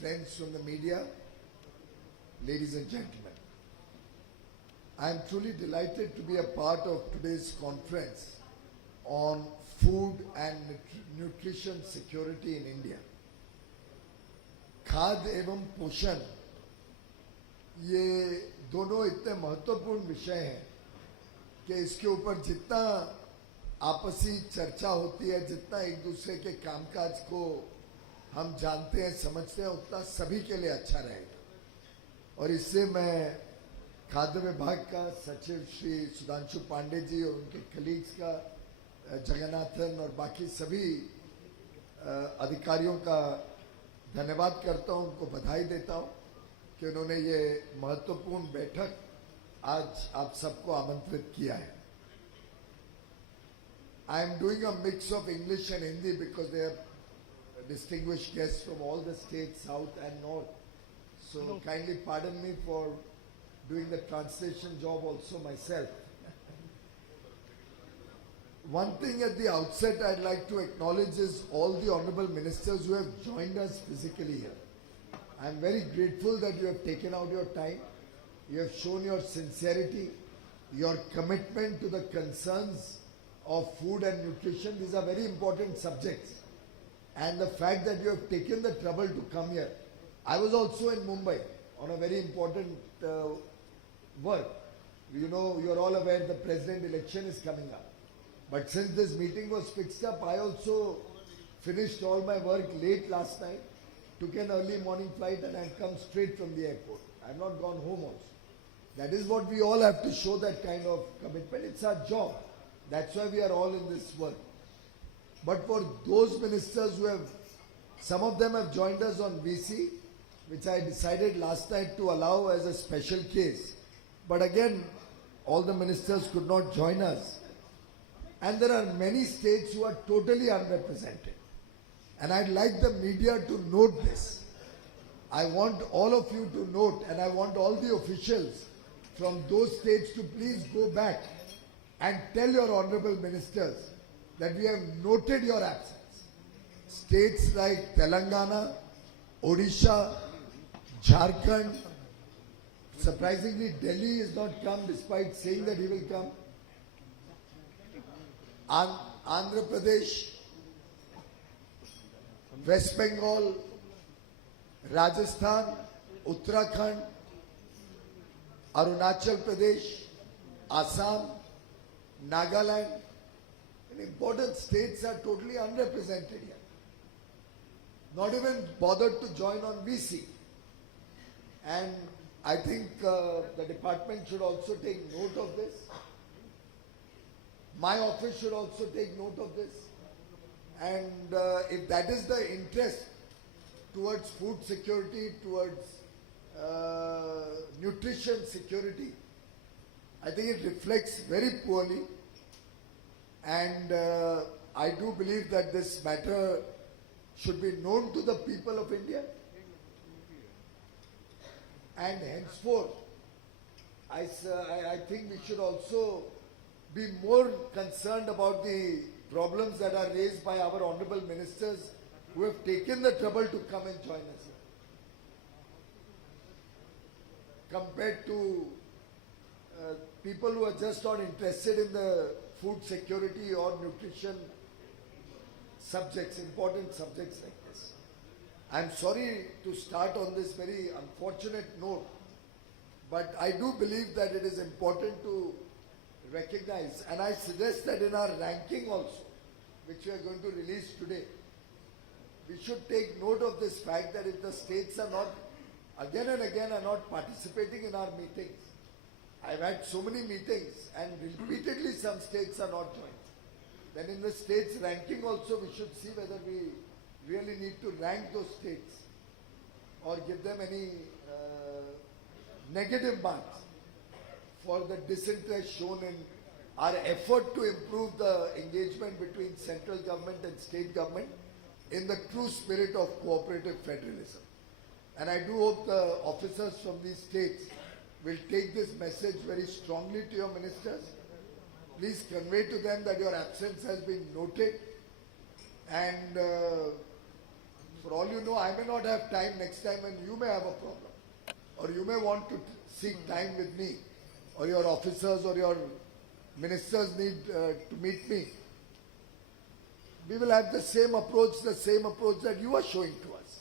friends from the media, ladies and gentlemen. I am truly delighted to be a part of today's conference on food and nutrition security in India. खाद्य एवं पोषण ये दोनों इतने महत्वपूर्ण विषय हैं कि इसके ऊपर जितना आपसी चर्चा होती है, जितना एक दूसरे के कामकाज को हम जानते हैं, समझते हैं, उतना सभी के लिए अच्छा रहेगा। और इससे मैं खाद्य विभाग का सचिव श्री सुधांशु पांडे जी और उनके कलीग्स का जगन्नाथन और बाकी सभी अधिकारियों का धन्यवाद करता हूं, उनको बधाई देता हूं कि उन्होंने ये महत्वपूर्ण बैठक आज आप सबको आमंत्रित किया है। I am doing a mix of English and Hindi because they are distinguished guests from all the states, south and north. So kindly pardon me for doing the translation job also myself. One thing at the outset I'd like to acknowledge is all the honorable ministers who have joined us physically here. I'm very grateful that you have taken out your time. You have shown your sincerity, your commitment to the concerns of food and nutrition. These are very important subjects. And the fact that you have taken the trouble to come here. I was also in Mumbai on a very important work. You know, you're all aware the president election is coming up. But since this meeting was fixed up, I also finished all my work late last night, took an early morning flight and I come straight from the airport. I have not gone home also. That is what we all have to show, that kind of commitment. It's our job. That's why we are all in this work. But for those ministers who have, some of them have joined us on VC, which I decided last night to allow as a special case. But again, all the ministers could not join us. And there are many states who are totally unrepresented. And I'd like the media to note this. I want all of you to note, and I want all the officials from those states to please go back and tell your honorable ministers that we have noted your absence. States like Telangana, Odisha, Jharkhand, surprisingly Delhi has not come despite saying that he will come. Andhra Pradesh, West Bengal, Rajasthan, Uttarakhand, Arunachal Pradesh, Assam, Nagaland, and important states are totally unrepresented here. Not even bothered to join on VC. And I think the department should also take note of this. My office should also take note of this. And if that is the interest towards food security, towards nutrition security, I think it reflects very poorly. And I do believe that this matter should be known to the people of India. And henceforth, I think we should also be more concerned about the problems that are raised by our honorable ministers who have taken the trouble to come and join us here. Compared to people who are just not interested in the food security or nutrition subjects, important subjects like this. I'm sorry to start on this very unfortunate note, but I do believe that it is important to recognize, and I suggest that in our ranking also, which we are going to release today, we should take note of this fact that if the states are not, again and again are not participating in our meetings, I've had so many meetings and repeatedly some states are not joining. Then in the states ranking also we should see whether we really need to rank those states or give them any negative marks for the disinterest shown in our effort to improve the engagement between central government and state government in the true spirit of cooperative federalism. And I do hope the officers from these states will take this message very strongly to your ministers. Please convey to them that your absence has been noted and For all you know, I may not have time next time and you may have a problem. Or you may want to seek time with me. Or your officers or your ministers need to meet me. We will have the same approach that you are showing to us.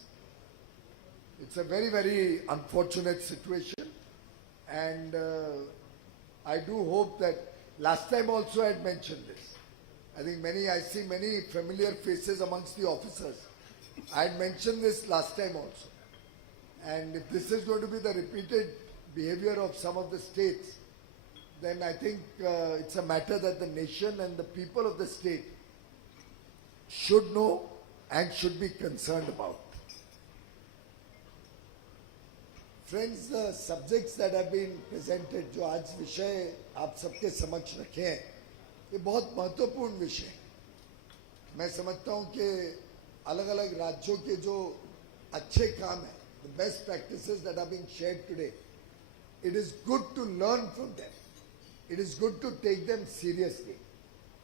It's a very, very unfortunate situation. And I do hope that last time also I had mentioned this. I think I see many familiar faces amongst the officers. I had mentioned this last time also. And if this is going to be the repeated behavior of some of the states, then I think it's a matter that the nation and the people of the state should know and should be concerned about. Friends, the subjects that have been presented, जो आज विषय आप सबके समक्ष रखे हैं, ये बहुत महत्वपूर्ण विषय है। मैं समझता हूँ कि अलग-अलग राज्यों के जो अच्छे काम हैं, the best practices that are being shared today, it is good to learn from them. It is good to take them seriously.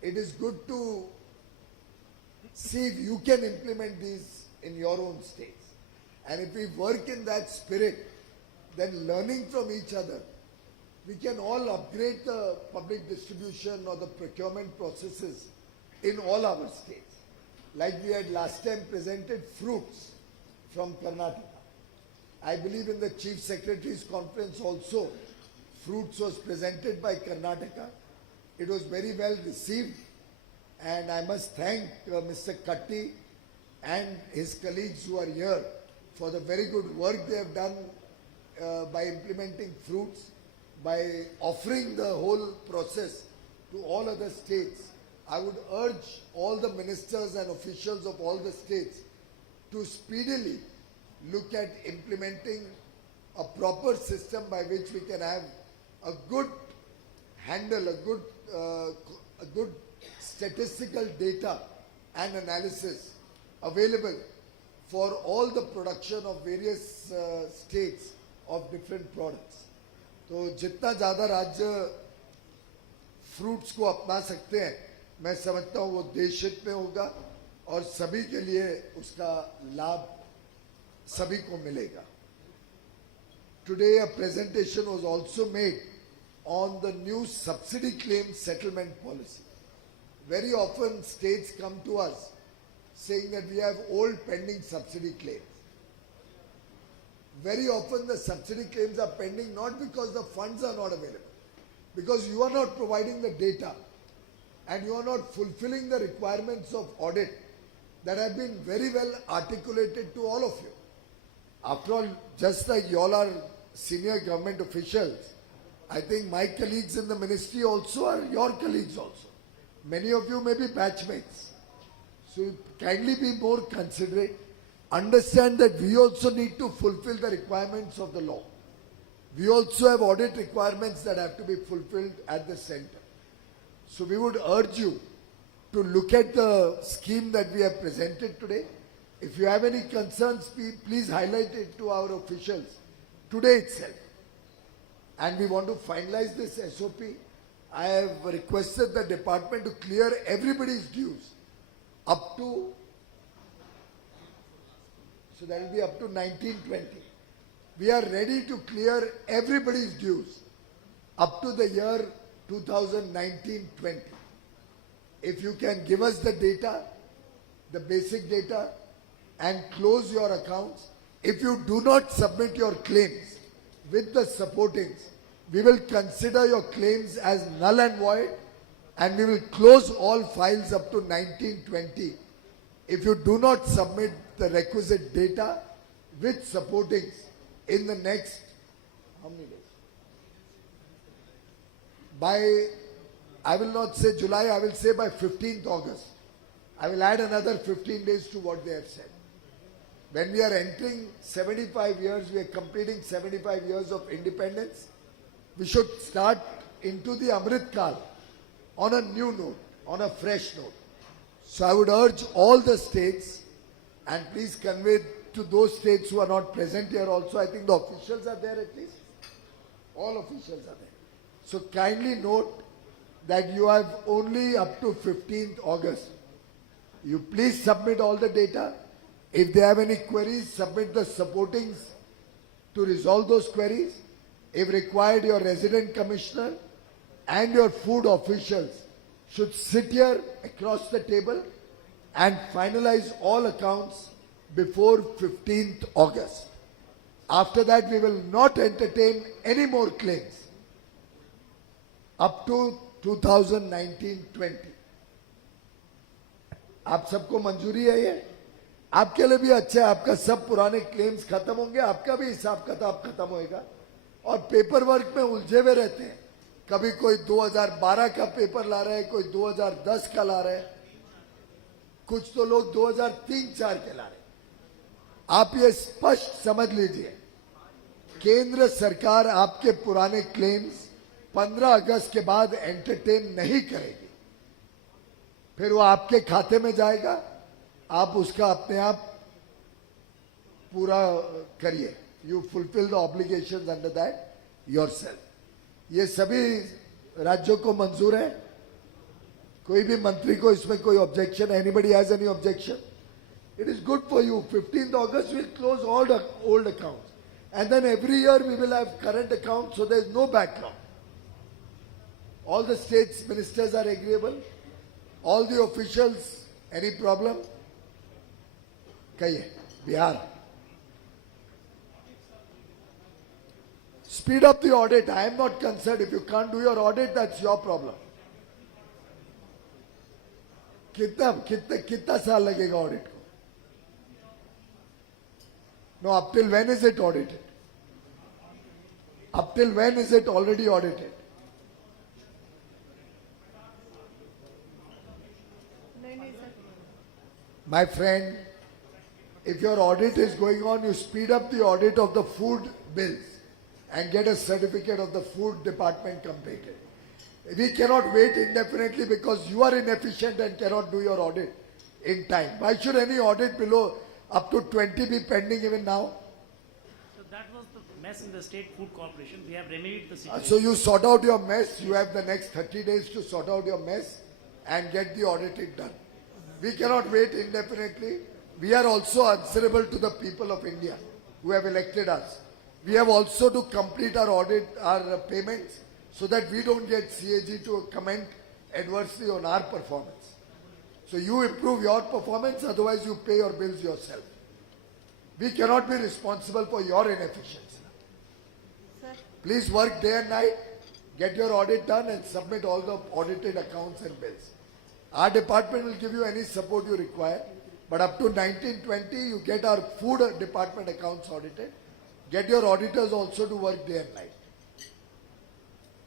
It is good to see if you can implement these in your own states. And if we work in that spirit, then learning from each other, we can all upgrade the public distribution or the procurement processes in all our states. Like we had last time presented fruits from Karnataka. I believe in the Chief Secretary's conference also, fruits was presented by Karnataka. It was very well received, and I must thank Mr. Katti and his colleagues who are here for the very good work they have done by implementing fruits, by offering the whole process to all other states. I would urge all the ministers and officials of all the states to speedily look at implementing a proper system by which we can have a good handle, a good statistical data and analysis available for all the production of various states of different products. तो जितना ज़्यादा राज्य fruits को अपना सकते हैं, मैं समझता हूँ वो देश हित में होगा और सभी के लिए उसका लाभ सभी को मिलेगा. Today a presentation was also made on the new subsidy claim settlement policy. Very often states come to us saying that we have old pending subsidy claims. Very often the subsidy claims are pending not because the funds are not available, because you are not providing the data and you are not fulfilling the requirements of audit that have been very well articulated to all of you. After all, just like you all are senior government officials, I think my colleagues in the ministry also are your colleagues also. Many of you may be batchmates. So kindly be more considerate. Understand that we also need to fulfill the requirements of the law. We also have audit requirements that have to be fulfilled at the center. So we would urge you to look at the scheme that we have presented today. If you have any concerns, please highlight it to our officials today itself. And we want to finalize this SOP. I have requested the department to clear everybody's dues up to, so that will be up to 1920. We are ready to clear everybody's dues up to the year 2019-20. If you can give us the data, the basic data, and close your accounts. If you do not submit your claims with the supportings, we will consider your claims as null and void, and we will close all files up to 1920 if you do not submit the requisite data with supportings in the next, how many days? By, I will not say July, I will say by 15th August. I will add another 15 days to what they have said. When we are entering 75 years, we are completing 75 years of independence, we should start into the Amrit Kal on a new note, on a fresh note. So I would urge all the states, and please convey to those states who are not present here also, I think the officials are there at least. All officials are there. So kindly note that you have only up to 15th August. You please submit all the data If they have any queries, submit the supportings to resolve those queries. If required, your resident commissioner and your food officials should sit here across the table and finalize all accounts before 15th August. After that, we will not entertain any more claims up to 2019-20. आप सबको मंजूरी है ये? आपके लिए भी अच्छा है, आपका सब पुराने क्लेम्स खत्म होंगे, आपका भी हिसाब किताब खत्म होएगा। और पेपर वर्क में उलझे हुए रहते हैं, कभी कोई 2012 का पेपर ला रहा है, कोई 2010 का ला रहा है, कुछ तो लोग 2003-4 के ला रहे हैं। आप ये स्पष्ट समझ लीजिए, केंद्र सरकार आपके पुराने क्लेम्स 15 अगस्त के बाद एंटरटेन नहीं करेगी। फिर वो आपके खाते में जाएगा, आप उसका अपने आप पूरा करिए। You fulfil the obligations under that yourself. ये सभी राज्यों को मंजूर है? कोई भी मंत्री को इसमें कोई objection? Anybody has any objection? It is good for you. 15th August we'll close all the old accounts, and then every year we will have current accounts, so there is no backlog. All the states ministers are agreeable. All the officials, any problem? कहिए, Bihar. Speed up the audit. I am not concerned. If you can't do your audit, that's your problem. कितना साल लगेगा audit को? No, up till when is it audited? Up till when is it already audited? My friend, if your audit is going on, you speed up the audit of the food bills and get a certificate of the food department completed. We cannot wait indefinitely because you are inefficient and cannot do your audit in time. Why should any audit below up to 20 be pending even now? So that was the mess in the State Food Corporation. We have remedied the situation. So you sort out your mess. You have the next 30 days to sort out your mess and get the auditing done. We cannot wait indefinitely. We are also answerable to the people of India who have elected us. We have also to complete our audit, our payments, so that we don't get CAG to comment adversely on our performance. So you improve your performance, otherwise you pay your bills yourself. We cannot be responsible for your inefficiency. Sir. Please work day and night, get your audit done and submit all the audited accounts and bills. Our department will give you any support you require, but up to 1920 you get our food department accounts audited. Get your auditors also to work day and night.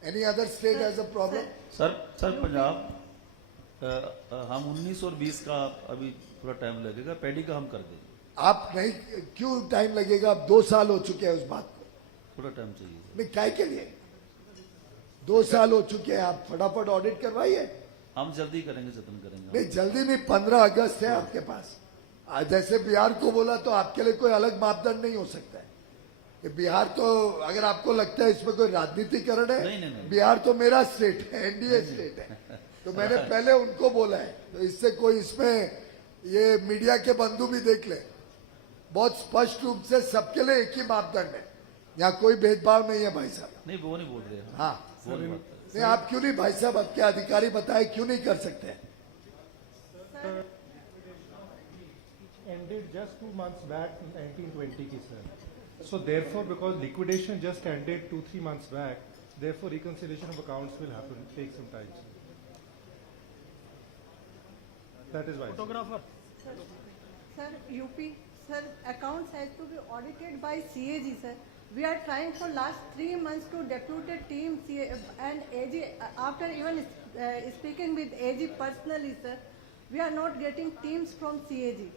Any other state has a problem? Sir Punjab हम 19 और 20 का अभी थोड़ा time लगेगा, paddy का हम कर देंगे। आप नहीं, क्यों टाइम लगेगा? अब 2 साल हो चुके हैं उस बात को। थोड़ा टाइम चाहिए। नहीं, काय के लिए? 2 साल हो चुके हैं, आप फटाफट ऑडिट करवाइए। हम जल्दी करेंगे, जतन करेंगे। नहीं, जल्दी नहीं, 15 अगस्त है आपके पास। जैसे बिहार को बोला तो आपके लिए कोई अलग मापदंड नहीं हो सकता है। बिहार तो अगर आपको लगता है इसमें कोई राजनीतिकरण है, नहीं। बिहार तो मेरा स्टेट है, एनडीए स्टेट है, तो मैंने पहले उनको बोला है। तो इससे कोई इसमें ये मीडिया के बंधु भी देख ले, बहुत स्पष्ट रूप से सबके लिए एक ही मापदंड है, यहाँ कोई भेदभाव नहीं है भाई साहब। नहीं, वो नहीं बोल रहे हैं। हाँ, वो नहीं नहीं, आप क्यों नहीं भाई साहब, आपके अधिकारी बताए क्यों नहीं कर सकते हैं? Ended just 2 months back in 1920 ki sir. So therefore, because liquidation just ended 2-3 months back, therefore reconciliation of accounts will happen, take some time. That is why. Photographer. Sir, UP, sir, accounts has to be audited by CAG, sir. We are trying for last 3 months to depute a team and AG, after even speaking with AG personally, sir, we are not getting teams from CAG.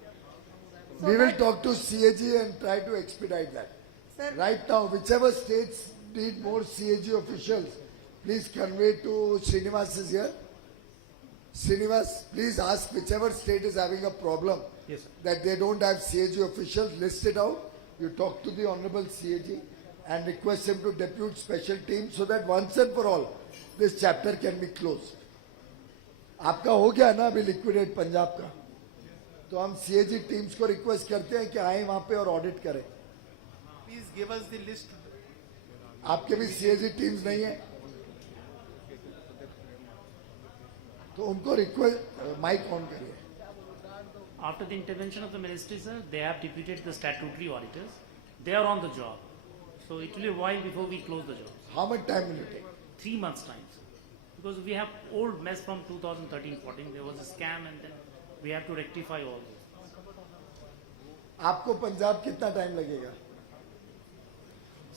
So We will talk to CAG and try to expedite that. Sir, Right now, whichever states need more CAG officials, please convey to Srinivas is here. Srinivas, please ask whichever state is having a problem Yes, sir. that they don't have CAG officials, list it out. You talk to the Honorable CAG and request him to depute special teams so that once and for all, this chapter can be closed. आपका हो गया ना अभी liquidate Punjab का? तो हम CAG teams को request करते हैं कि आए वहां पे और ऑडिट करें. Please give us the list. आपके भी सीएजी टीम्स नहीं है तो उनको रिक्वेस्ट माइक ऑन करिए. After the intervention of the ministry, sir, they have deputed the statutory auditors. They are on the job. So it will be a while before we close the jobs. How much time will it take? 3 months time, sir. Because we have old mess from 2013-14. There was a scam and then we have to rectify all this. आपको पंजाब कितना time लगेगा?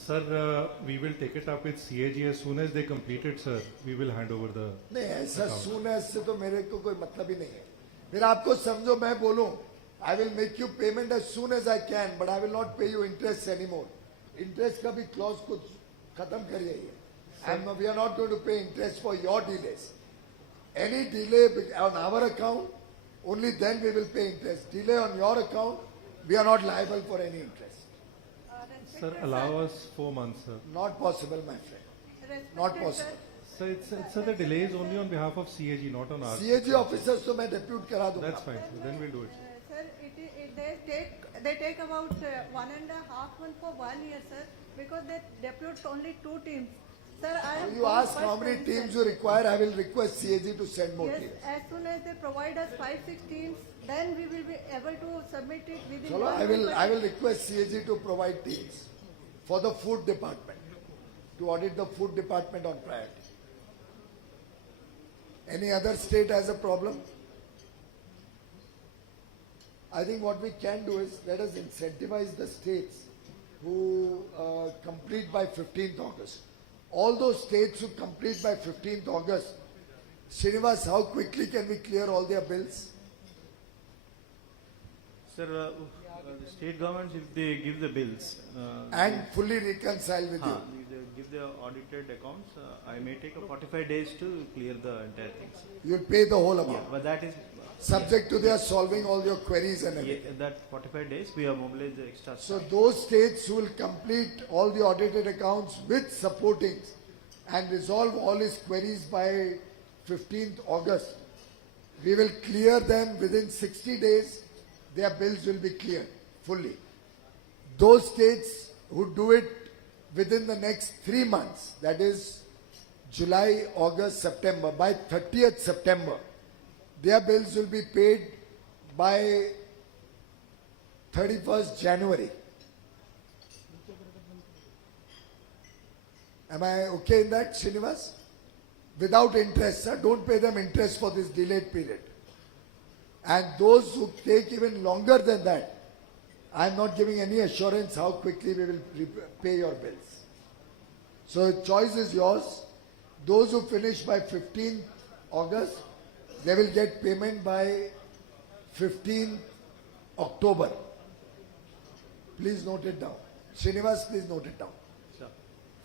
Sir, we will take it up with CAG as soon as they complete it, sir. We will hand over the. नहीं ऐसा soon as से तो मेरे को कोई मतलब ही नहीं है. फिर आपको समझो मैं बोलूं I will make you payment as soon as I can, but I will not pay you interest anymore. Interest का भी clause कुछ खत्म करिए ये. And we are not going to pay interest for your delays. Any delay on our account, only then we will pay interest. Delay on your account, we are not liable for any interest. Sir, allow us 4 months, sir. Not possible, my friend. Not possible. Sir, it's the delay is only on behalf of CAG, not on our. CAG officers तो मैं depute करा दूंगा. That's fine, sir. Then we'll do it. Sir, they take about 1.5 months for 1 year, sir, because they depute only 2 teams. Sir, I have You ask how many teams you require, I will request CAG to send more Yes, teams. as soon as they provide us 5-6 teams, then we will be able to submit it within. Chalo, 1 month. I will request CAG to provide teams for the food department, to audit the food department on priority. Any other state has a problem? I think what we can do is let us incentivize the states who complete by 15th August. All those states who complete by 15th August, Srinivas, how quickly can we clear all their bills? Sir, the state governments, if they give the bills And fully reconcile with you. if they give the audited accounts, I may take a 45 days to clear the entire things. You'll pay the whole Yeah, amount. but that is Subject to their solving all your queries and everything. yeah, that 45 days we have mobilized the extra So staff. those states who will complete all the audited accounts with supportings and resolve all his queries by 15th August, we will clear them within 60 days. Their bills will be cleared fully. Those states who do it within the next 3 months, that is July, August, September, by 30th September, their bills will be paid by 31st January. Am I okay in that, Srinivas? Without interest, sir. Don't pay them interest for this delayed period. And those who take even longer than that, I am not giving any assurance how quickly we will pay your bills. So the choice is yours. Those who finish by 15th August, they will get payment by 15th October. Please note it down. Srinivas, please note it down. Sir.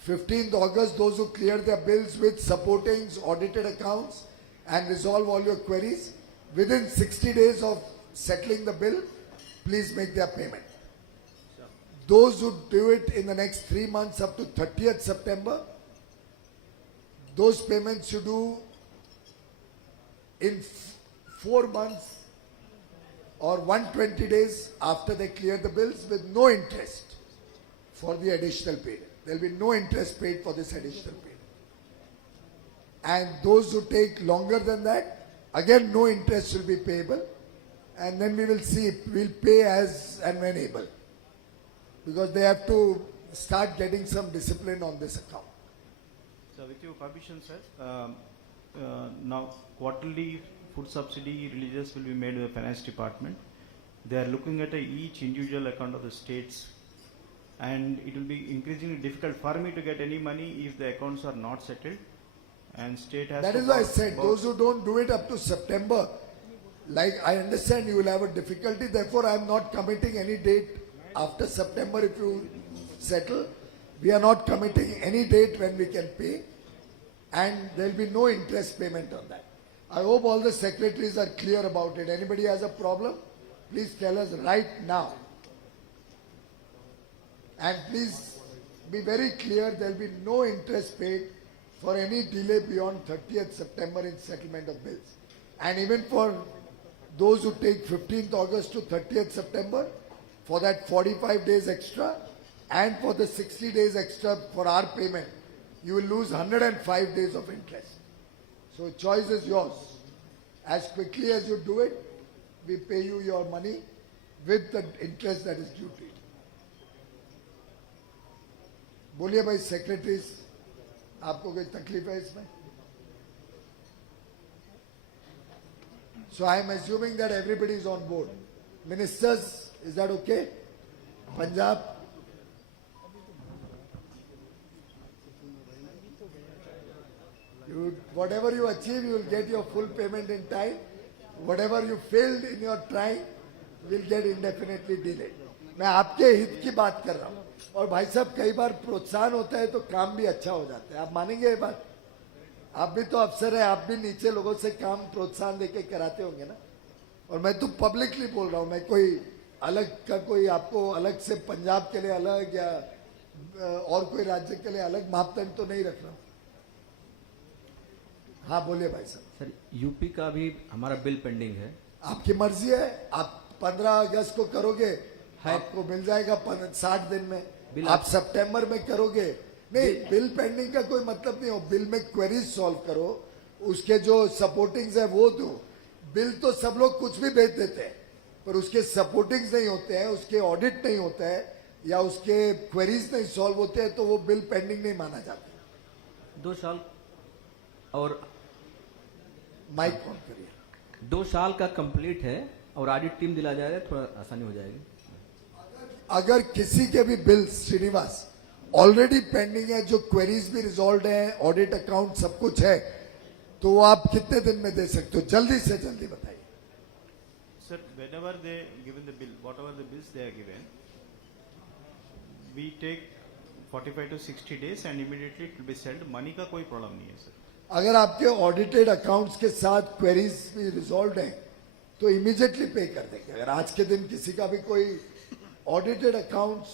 15th August, those who clear their bills with supportings, audited accounts and resolve all your queries, within 60 days of settling the bill, please make their payment. Sir. Those who do it in the next 3 months up to 30th September, those payments you do in 4 months or 120 days after they clear the bills with no interest for the additional period. There will be no interest paid for this additional period. And those who take longer than that, again no interest will be payable. And then we will see, we'll pay as and when able. Because they have to start getting some discipline on this account. So with your permission, sir, now quarterly food subsidy releases will be made by the finance department. They are looking at each individual account of the states, and it will be increasingly difficult for me to get any money if the accounts are not settled, and state has. That to is why I borrow- said borrow- those who don't do it up to September, like I understand you will have a difficulty, therefore I am not committing any date after September if you settle. We are not committing any date when we can pay, and there will be no interest payment on that. I hope all the secretaries are clear about it. Anybody has a problem, please tell us right now. And please be very clear, there will be no interest paid for any delay beyond 30th September in settlement of bills. And even for those who take 15th August to 30th September, for that 45 days extra, and for the 60 days extra for our payment, you will lose 105 days of interest. So choice is yours. As quickly as you do it, we pay you your money with the interest that is due to it. बोलिए भाई secretaries, आपको कोई तकलीफ है इसमें? So I am assuming that everybody is on board. Ministers, is that okay? Punjab? Whatever you achieve, you will get your full payment in time. Whatever you failed in your trying, will get indefinitely delayed. मैं आपके हित की बात कर रहा हूँ. और भाई साहब, कई बार प्रोत्साहन होता है तो काम भी अच्छा हो जाता है. आप मानेंगे ये बात? आप भी तो अफसर है, आप भी नीचे लोगों से काम प्रोत्साहन देके कराते होंगे ना. और मैं तो पब्लिकली बोल रहा हूँ, मैं कोई अलग का कोई आपको अलग से पंजाब के लिए अलग या और कोई राज्य के लिए अलग मापदंड तो नहीं रख रहा हूँ. हाँ बोलिए भाई साहब. सर, यूपी का भी हमारा बिल पेंडिंग है. आपकी मर्जी है, आप 15 अगस्त को करोगे, आपको मिल जाएगा 60 दिन में. आप सितंबर में करोगे, नहीं बिल पेंडिंग का कोई मतलब नहीं हो. बिल में क्वेरीज सॉल्व करो, उसके जो सपोर्टिंग्स है वो दो. बिल तो सब लोग कुछ भी भेज देते हैं, पर उसके सपोर्टिंग्स नहीं होते हैं, उसके ऑडिट नहीं होता है, या उसके क्वेरीज नहीं सॉल्व होते हैं, तो वो बिल पेंडिंग नहीं माना जाता. 2 साल और माइक ऑन करिए. 2 साल का कंप्लीट है और ऑडिट टीम दिला जाएगा, थोड़ा आसानी हो जाएगी. अगर किसी के भी बिल श्रीनिवास ऑलरेडी पेंडिंग है, जो क्वेरीज भी रिजॉल्व है, ऑडिट अकाउंट सब कुछ है, तो वो आप कितने दिन में दे सकते हो? जल्दी से जल्दी बताइए. Sir, whenever they given the bill, whatever the bills they are given, we take 45 to 60 days and immediately it will be sold. Money का कोई प्रॉब्लम नहीं है सर. अगर आपके ऑडिटेड अकाउंट्स के साथ क्वेरीज भी रिजॉल्व है तो इमीडिएटली पे कर देंगे. अगर आज के दिन किसी का भी कोई ऑडिटेड अकाउंट्स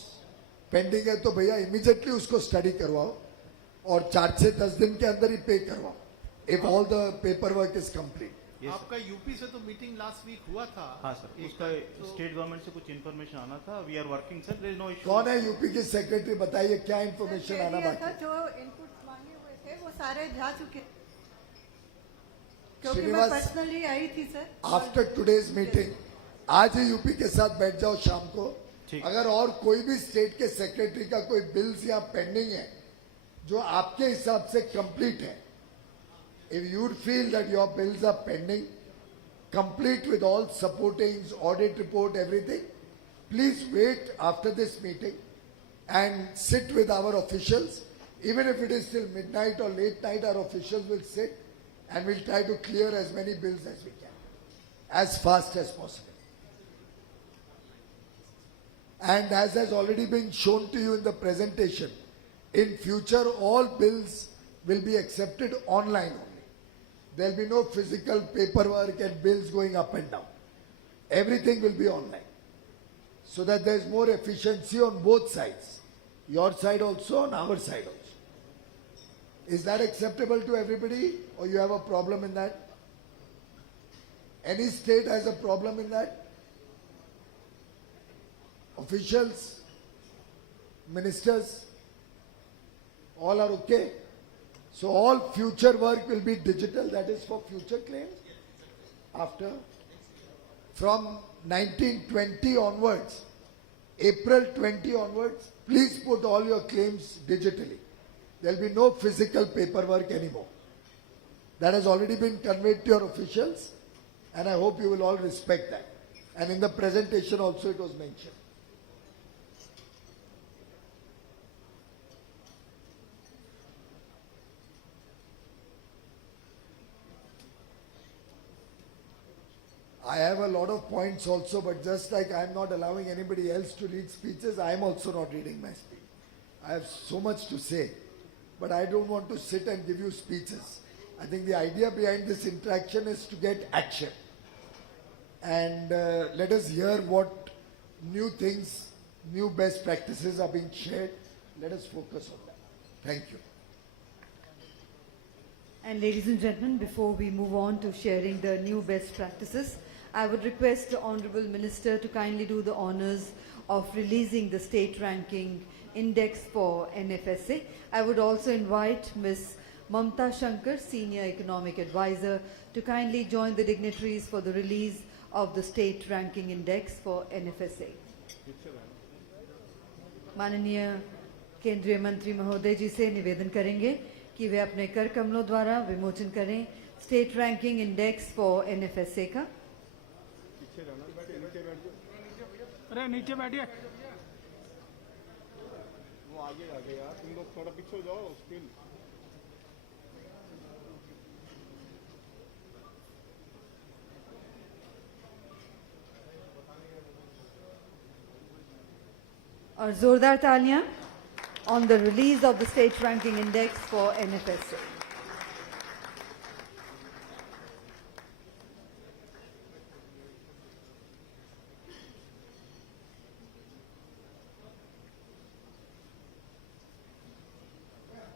पेंडिंग है तो भैया इमीडिएटली उसको स्टडी करवाओ और 4 से 10 दिन के अंदर ही पे करवाओ, if all the paper work is complete. आपका यूपी से तो मीटिंग लास्ट वीक हुआ था. हाँ सर, उसका स्टेट गवर्नमेंट से कुछ इन्फॉर्मेशन आना था. We are working sir, there is no issue. कौन है यूपी की सेक्रेटरी? बताइए क्या इन्फॉर्मेशन आना बाकी है? जो इनपुट मांगे हुए थे वो सारे जा चुके, क्योंकि मैं श्रीनिवास, पर्सनली आई थी सर. आफ्टर टुडेज मीटिंग आज ही यूपी के साथ बैठ जाओ शाम को. ठीक. अगर और कोई भी स्टेट के सेक्रेटरी का कोई बिल्स या पेंडिंग है जो आपके हिसाब से कंप्लीट है, if you feel that your bills are pending, complete with all supportings, audit report, everything, please wait after this meeting and sit with our officials. Even if it is till midnight or late night, our officials will sit and we'll try to clear as many bills as we can, as fast as possible. And as has already been shown to you in the presentation, in future all bills will be accepted online only. There will be no physical paperwork and bills going up and down. Everything will be online. So that there is more efficiency on both sides. Your side also, on our side also. Is that acceptable to everybody, or you have a problem in that? Any state has a problem in that? Officials, ministers, all are okay? So all future work will be digital, that is for future claims. After, from 1920 onwards, April 20 onwards, please put all your claims digitally. There will be no physical paperwork anymore. That has already been conveyed to your officials, and I hope you will all respect that. And in the presentation also it was mentioned. I have a lot of points also, but just like I am not allowing anybody else to read speeches, I am also not reading my speech. I have so much to say, but I don't want to sit and give you speeches. I think the idea behind this interaction is to get action. And let us hear what new things, new best practices are being shared. Let us focus on that. Thank you. And ladies and gentlemen, before we move on to sharing the new best practices, I would request the Honourable Minister to kindly do the honours of releasing the state ranking index for NFSA. I would also invite Ms. Mamta Shankar, Senior Economic Advisor, to kindly join the dignitaries for the release of the state ranking index for NFSA. माननीय केंद्रीय मंत्री महोदय जी से निवेदन करेंगे कि वे अपने कर कमलों द्वारा विमोचन करें state ranking index for NFSA का। अरे नीचे बैठिए। वो आगे आगे यार, तुम लोग थोड़ा पीछे हो जाओ स्टिल। और जोरदार तालियां on the release of the state ranking index for NFSA.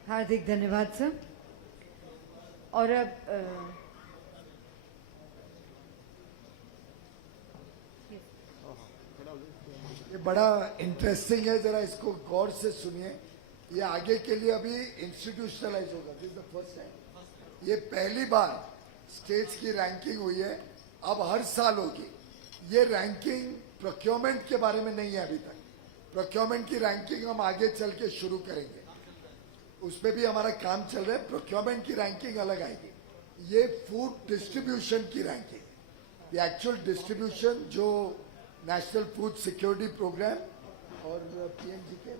हार्दिक धन्यवाद सर। और अब ये बड़ा इंटरेस्टिंग है, जरा इसको गौर से सुनिए। ये आगे के लिए अभी इंस्टीट्यूशनलाइज होगा, this is the first time. ये पहली बार स्टेट्स की रैंकिंग हुई है, अब हर साल होगी। ये रैंकिंग प्रोक्योरमेंट के बारे में नहीं है अभी तक। प्रोक्योरमेंट की रैंकिंग हम आगे चल के शुरू करेंगे, उसमें भी हमारा काम चल रहा है। प्रोक्योरमेंट की रैंकिंग अलग आएगी। ये फूड डिस्ट्रीब्यूशन की रैंकिंग, ये एक्चुअल डिस्ट्रीब्यूशन जो नेशनल फूड सिक्योरिटी प्रोग्राम और पीएमजी के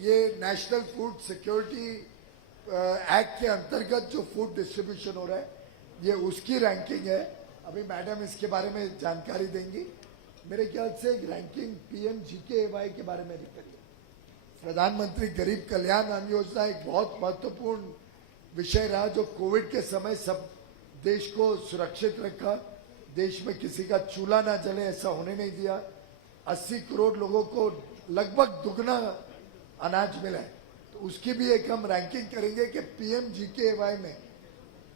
ये नेशनल फूड सिक्योरिटी एक्ट के अंतर्गत जो फूड डिस्ट्रीब्यूशन हो रहा है, ये उसकी रैंकिंग है। अभी मैडम इसके बारे में जानकारी देंगी। मेरे ख्याल से एक रैंकिंग पीएमजीकेवाई के बारे में भी करिए। प्रधानमंत्री गरीब कल्याण अन्न योजना एक बहुत महत्वपूर्ण विषय रहा, जो कोविड के समय सब देश को सुरक्षित रखा। देश में किसी का चूल्हा ना जले, ऐसा होने नहीं दिया। 80 करोड़ लोगों को लगभग दुगना अनाज मिला है। तो उसकी भी एक हम रैंकिंग करेंगे कि पीएमजीकेवाई में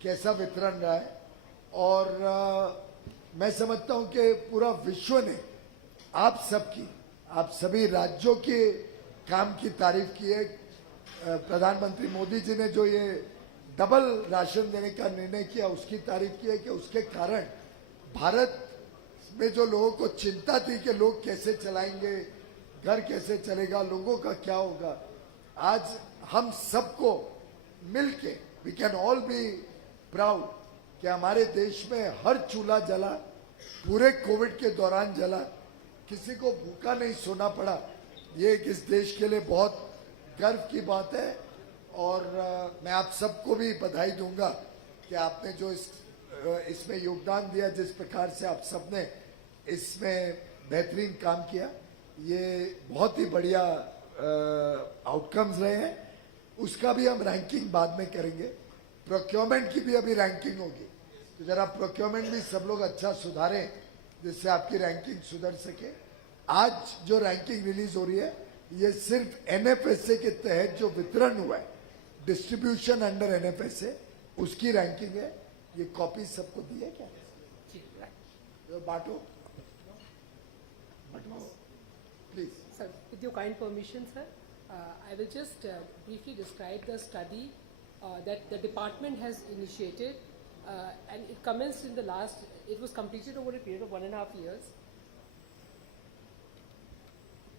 कैसा वितरण रहा है। और मैं समझता हूं कि पूरा विश्व ने आप सबकी, आप सभी राज्यों के काम की तारीफ की है। प्रधानमंत्री मोदी जी ने जो ये डबल राशन देने का निर्णय किया, उसकी तारीफ की है कि उसके कारण भारत में जो लोगों को चिंता थी कि लोग कैसे चलाएंगे, घर कैसे चलेगा, लोगों का क्या होगा, आज हम सबको मिलके we can all be proud कि हमारे देश में हर चूल्हा जला, पूरे कोविड के दौरान जला, किसी को भूखा नहीं सोना पड़ा। ये इस देश के लिए बहुत गर्व की बात है। और मैं आप सबको भी बधाई दूंगा कि आपने जो इसमें योगदान दिया, जिस प्रकार से आप सबने इसमें बेहतरीन काम किया, ये बहुत ही बढ़िया आउटकम्स रहे हैं। उसका भी हम रैंकिंग बाद में करेंगे। प्रोक्योरमेंट की भी अभी रैंकिंग होगी, तो जरा प्रोक्योरमेंट भी सब लोग अच्छा सुधारें, जिससे आपकी रैंकिंग सुधर सके। आज जो रैंकिंग रिलीज हो रही है, ये सिर्फ एनएफएसए के तहत जो वितरण हुआ है, डिस्ट्रीब्यूशन अंडर एनएफएसए, उसकी रैंकिंग है। ये कॉपी सबको दी है क्या? बांटो please. Sir, with your kind permission, sir, I will just briefly describe the study that the department has initiated, and it commenced in the last. It was completed over a period of 1.5 years.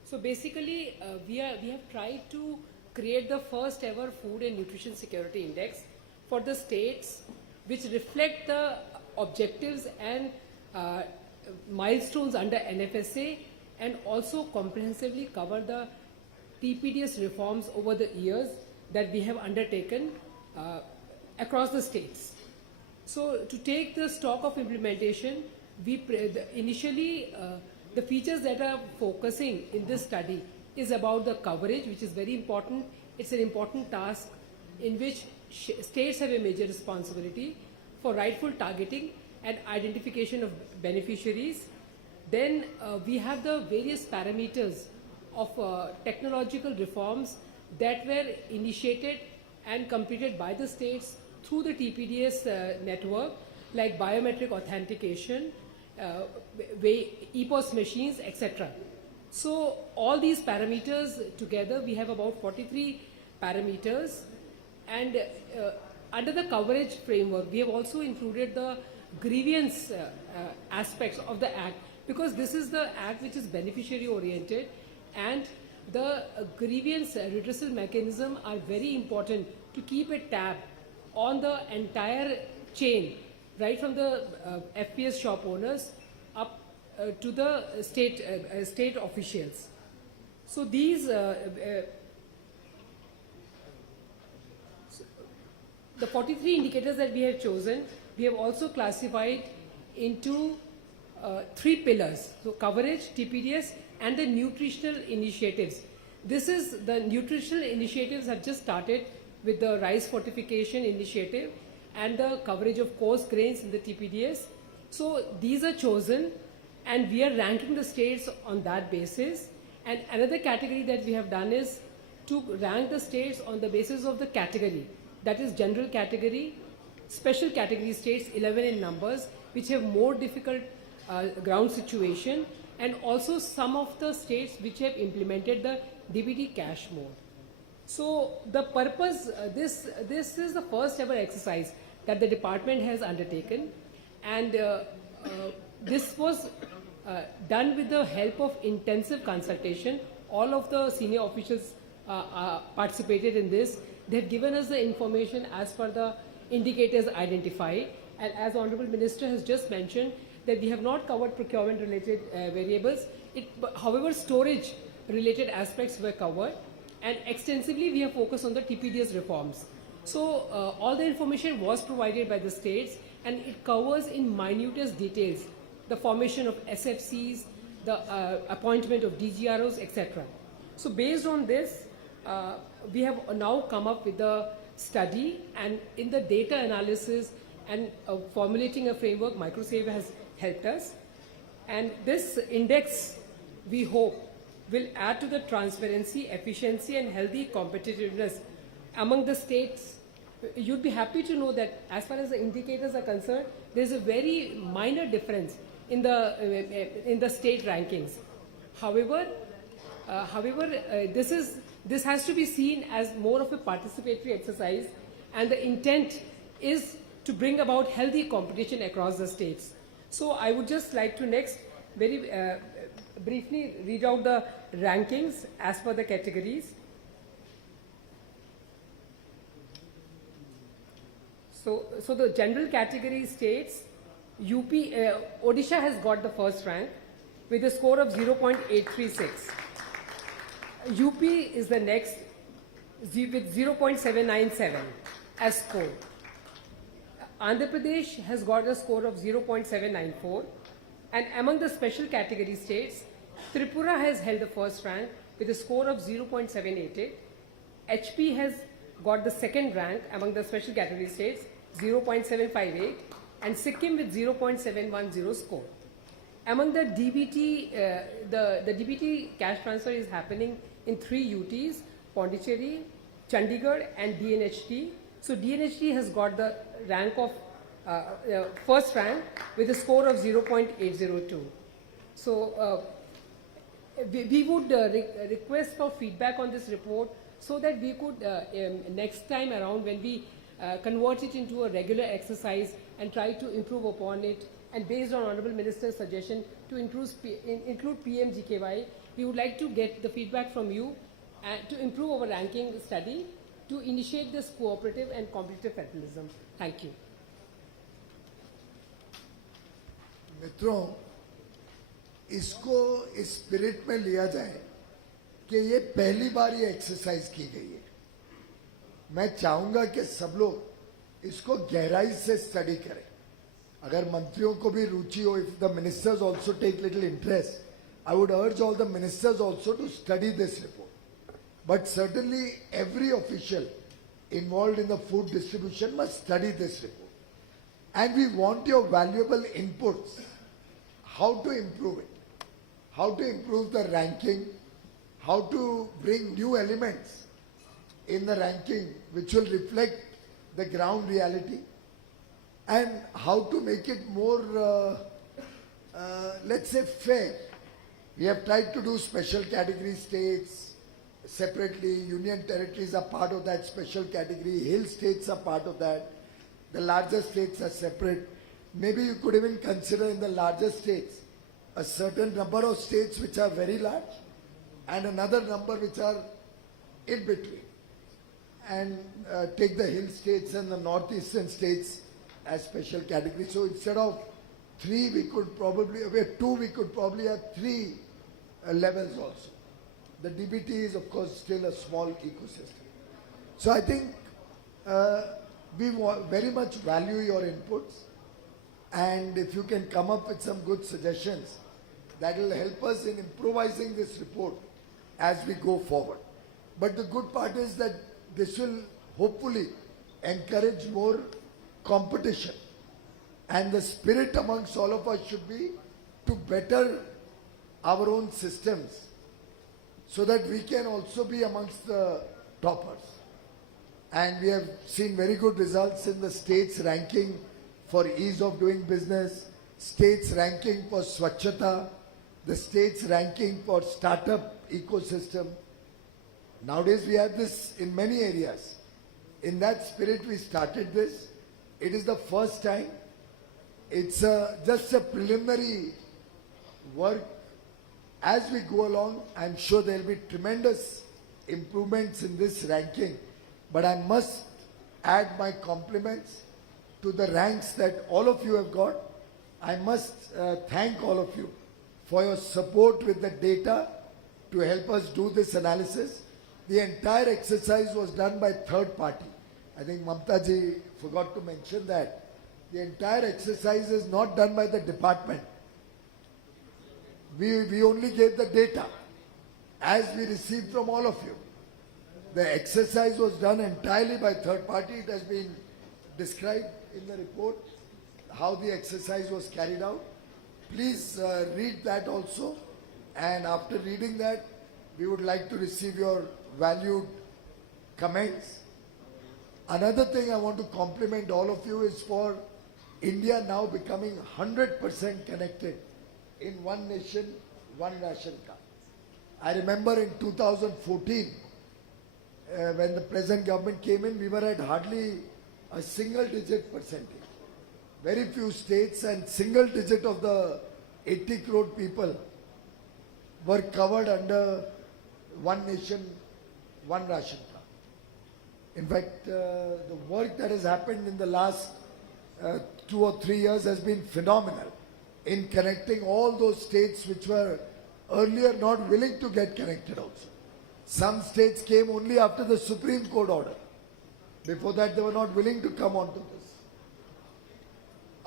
So basically, we have tried to create the first ever food and nutrition security index for the states, which reflect the objectives and milestones under NFSA, and also comprehensively cover the TPDS reforms over the years that we have undertaken across the states. So to take the stock of implementation, initially the features that are focusing in this study is about the coverage, which is very important. It's an important task in which states have a major responsibility for rightful targeting and identification of beneficiaries. Then we have the various parameters of technological reforms that were initiated and completed by the states through the TPDS network, like biometric authentication, EPOS machines, etc. So all these parameters together, we have about 43 parameters, and under the coverage framework, we have also included the grievance aspects of the Act, because this is the Act which is beneficiary oriented, and the grievance redressal mechanism are very important to keep a tab on the entire chain, right from the FPS shop owners up to the state officials. So these the 43 indicators that we have chosen, we have also classified into 3 pillars: so coverage, TPDS, and the nutritional initiatives. The nutritional initiatives have just started with the rice fortification initiative and the coverage of coarse grains in the TPDS. So these are chosen, and we are ranking the states on that basis. And another category that we have done is to rank the states on the basis of the category. That is general category, special category states, 11 in numbers, which have more difficult ground situation, and also some of the states which have implemented the DBT cash mode. So the purpose, this is the first ever exercise that the department has undertaken, and this was done with the help of intensive consultation. All of the senior officials participated in this. They have given us the information as per the indicators identified, and as Honorable Minister has just mentioned, that we have not covered procurement related variables. However, storage related aspects were covered, and extensively we have focused on the TPDS reforms. So all the information was provided by the states, and it covers in minutest details the formation of SFCs, the appointment of DGROs, etc. So based on this, we have now come up with a study, and in the data analysis and formulating a framework, MicroSave has helped us. And this index, we hope, will add to the transparency, efficiency, and healthy competitiveness among the states. You'd be happy to know that as far as the indicators are concerned, there's a very minor difference in the state rankings. However, this has to be seen as more of a participatory exercise, and the intent is to bring about healthy competition across the states. So I would just like to next very briefly read out the rankings as per the categories. So the general category states Odisha has got the first rank with a score of 0.836. UP is the next with 0.797 as score. Andhra Pradesh has got a score of 0.794, and among the special category states, Tripura has held the first rank with a score of 0.788. HP has got the second rank among the special category states, 0.758, and Sikkim with 0.710 score. Among the DBT, the DBT cash transfer is happening in 3 UTs, Pondicherry, Chandigarh, and DNHT. So DNHT has got the rank of first rank with a score of 0.802. So we would request for feedback on this report, so that we could next time around, when we convert it into a regular exercise and try to improve upon it, and based on Honorable Minister's suggestion to include PMGKY, we would like to get the feedback from you to improve our ranking study, to initiate this cooperative and competitive federalism. Thank you. मित्रों, इसको इस spirit में लिया जाए कि ये पहली बार ये एक्सरसाइज की गई है. मैं चाहूंगा कि सब लोग इसको गहराई से स्टडी करें. अगर मंत्रियों को भी रुचि हो, if the ministers also take little interest, I would urge all the ministers also to study this report. But certainly every official involved in the food distribution must study this report. And we want your valuable inputs. How to improve it? How to improve the ranking? How to bring new elements in the ranking which will reflect the ground reality? and how to make it more, let's say, fair. We have tried to do special category states separately. Union territories are part of that special category. Hill states are part of that. The larger states are separate. Maybe you could even consider in the larger states a certain number of states which are very large and another number which are in between. And take the hill states and the northeastern states as special categories. So instead of 3, we could probably, we have 2, we could probably have 3 levels also. The DBT is of course still a small ecosystem. So I think we very much value your inputs, and if you can come up with some good suggestions, that will help us in improvising this report as we go forward. But the good part is that this will hopefully encourage more competition, and the spirit amongst all of us should be to better our own systems so that we can also be amongst the toppers. And we have seen very good results in the states ranking for ease of doing business, states ranking for Swachhata, the states ranking for startup ecosystem. Nowadays we have this in many areas. In that spirit we started this. It is the first time. It's just a preliminary work. As we go along, I'm sure there will be tremendous improvements in this ranking. But I must add my compliments to the ranks that all of you have got. I must thank all of you for your support with the data to help us do this analysis. The entire exercise was done by third party. I think Mamta ji forgot to mention that. The entire exercise is not done by the department. We only gave the data as we received from all of you. The exercise was done entirely by third party. It has been described in the report how the exercise was carried out. Please read that also, and after reading that we would like to receive your valued comments. Another thing I want to compliment all of you is for India now becoming 100% connected in one nation, one ration card. I remember in 2014 when the present government came in, we were at hardly a single-digit percentage. Very few states and single-digit of the 80 crore people were covered under one nation, one ration card. In fact, the work that has happened in the last 2 or 3 years has been phenomenal in connecting all those states which were earlier not willing to get connected also. Some states came only after the Supreme Court order. Before that, they were not willing to come onto this.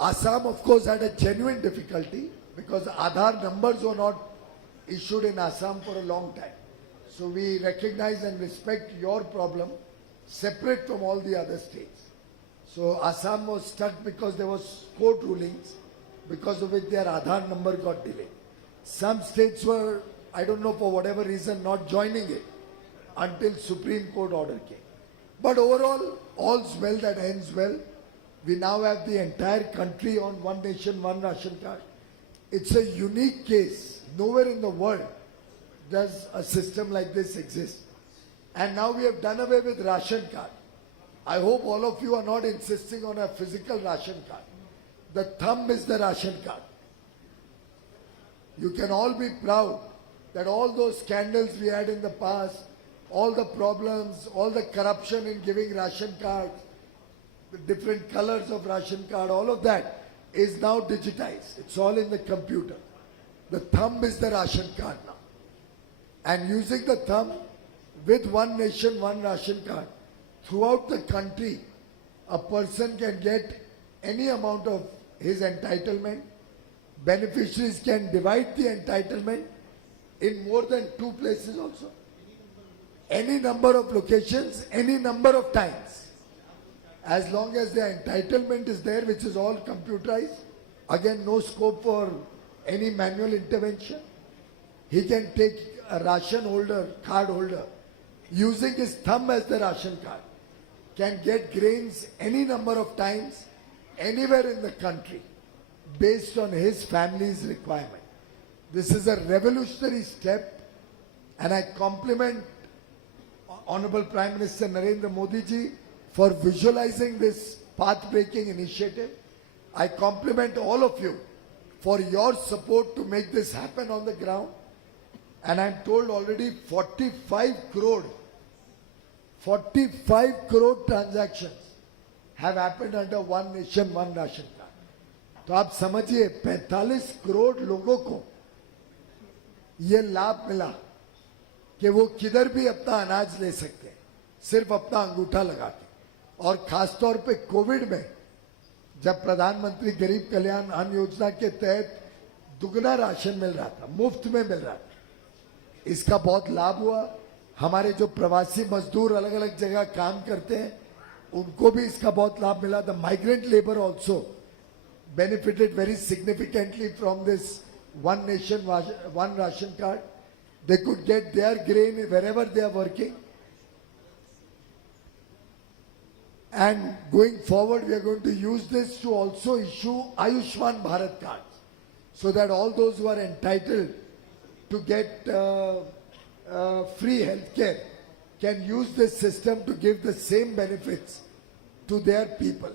Assam, of course, had a genuine difficulty because Aadhaar numbers were not issued in Assam for a long time. So we recognize and respect your problem, separate from all the other states. So Assam was stuck because there was court rulings, because of which their Aadhaar number got delayed. Some states were, I don't know for whatever reason, not joining it until Supreme Court order came. But overall, all's well that ends well. We now have the entire country on one nation, one ration card. It's a unique case. Nowhere in the world does a system like this exist. And now we have done away with ration card. I hope all of you are not insisting on a physical ration card. The thumb is the ration card. You can all be proud that all those scandals we had in the past, all the problems, all the corruption in giving ration cards, the different colors of ration card, all of that is now digitized. It's all in the computer. The thumb is the ration card now. And using the thumb with one nation, one ration card, throughout the country, a person can get any amount of his entitlement. Beneficiaries can divide the entitlement in more than 2 places also. Any number of locations, any number of times. As long as the entitlement is there, which is all computerized, again no scope for any manual intervention. He can take a ration holder, card holder, using his thumb as the ration card, can get grains any number of times, anywhere in the country based on his family's requirement. This is a revolutionary step, and I compliment Honorable Prime Minister Narendra Modi ji for visualizing this path-breaking initiative. I compliment all of you for your support to make this happen on the ground. And I'm told already 45 crore transactions have happened under one nation, one ration card. तो आप समझिए 45 करोड़ लोगों को ये लाभ मिला कि वो किधर भी अपना अनाज ले सकते हैं, सिर्फ अपना अंगूठा लगा के। और खासतौर पे कोविड में जब प्रधानमंत्री गरीब कल्याण अन्न योजना के तहत दुगना राशन मिल रहा था, मुफ्त में मिल रहा था, इसका बहुत लाभ हुआ। हमारे जो प्रवासी मजदूर अलग अलग जगह काम करते हैं उनको भी इसका बहुत लाभ मिला। The migrant labour also benefited very significantly from this one nation, one ration card. They could get their grain wherever they are working. And going forward, we are going to use this to also issue Ayushman Bharat cards, so that all those who are entitled to get free healthcare can use this system to give the same benefits to their people.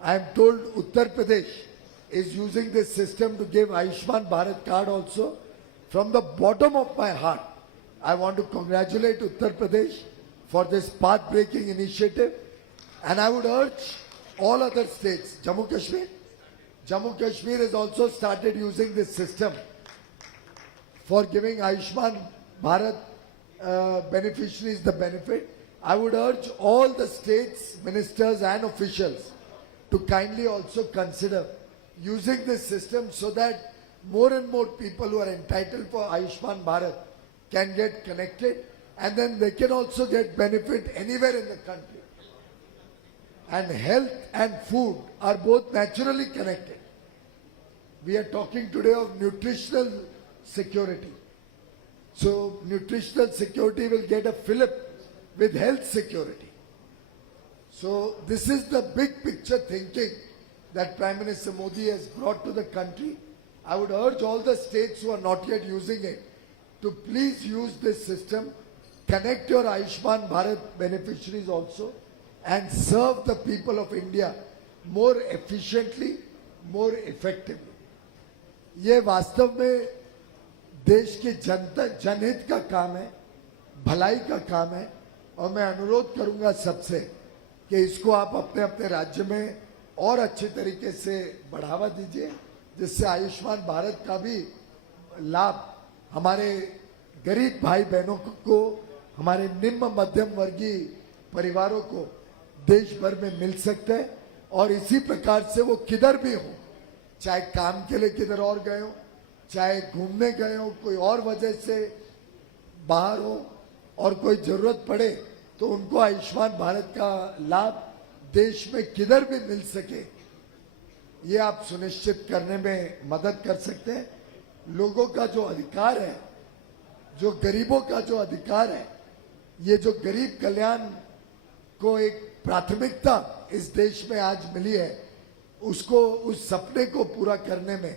I am told Uttar Pradesh is using this system to give Ayushman Bharat card also. From the bottom of my heart, I want to congratulate Uttar Pradesh for this path-breaking initiative. And I would urge all other states, Jammu Kashmir has also started using this system for giving Ayushman Bharat beneficiaries the benefit. I would urge all the states, ministers and officials to kindly also consider using this system so that more and more people who are entitled for Ayushman Bharat can get connected, and then they can also get benefit anywhere in the country. And health and food are both naturally connected. We are talking today of nutritional security. So nutritional security will get a fillip with health security. So this is the big picture thinking that Prime Minister Modi has brought to the country. I would urge all the states who are not yet using it to please use this system, connect your Ayushman Bharat beneficiaries also, and serve the people of India more efficiently, more effectively. ये वास्तव में देश की जनता जनहित का काम है, भलाई का काम है, और मैं अनुरोध करूंगा सबसे कि इसको आप अपने अपने राज्य में और अच्छे तरीके से बढ़ावा दीजिए, जिससे आयुष्मान भारत का भी लाभ हमारे गरीब भाई बहनों को, हमारे निम्न मध्यम वर्गीय परिवारों को देश भर में मिल सकता है। और इसी प्रकार से वो किधर भी हो, चाहे काम के लिए किधर और गए हो, चाहे घूमने गए हो, कोई और वजह से बाहर हो और कोई जरूरत पड़े, तो उनको आयुष्मान भारत का लाभ देश में किधर भी मिल सके, ये आप सुनिश्चित करने में मदद कर सकते हैं। लोगों का जो अधिकार है, जो गरीबों का जो अधिकार है, ये जो गरीब कल्याण को एक प्राथमिकता इस देश में आज मिली है, उसको, उस सपने को पूरा करने में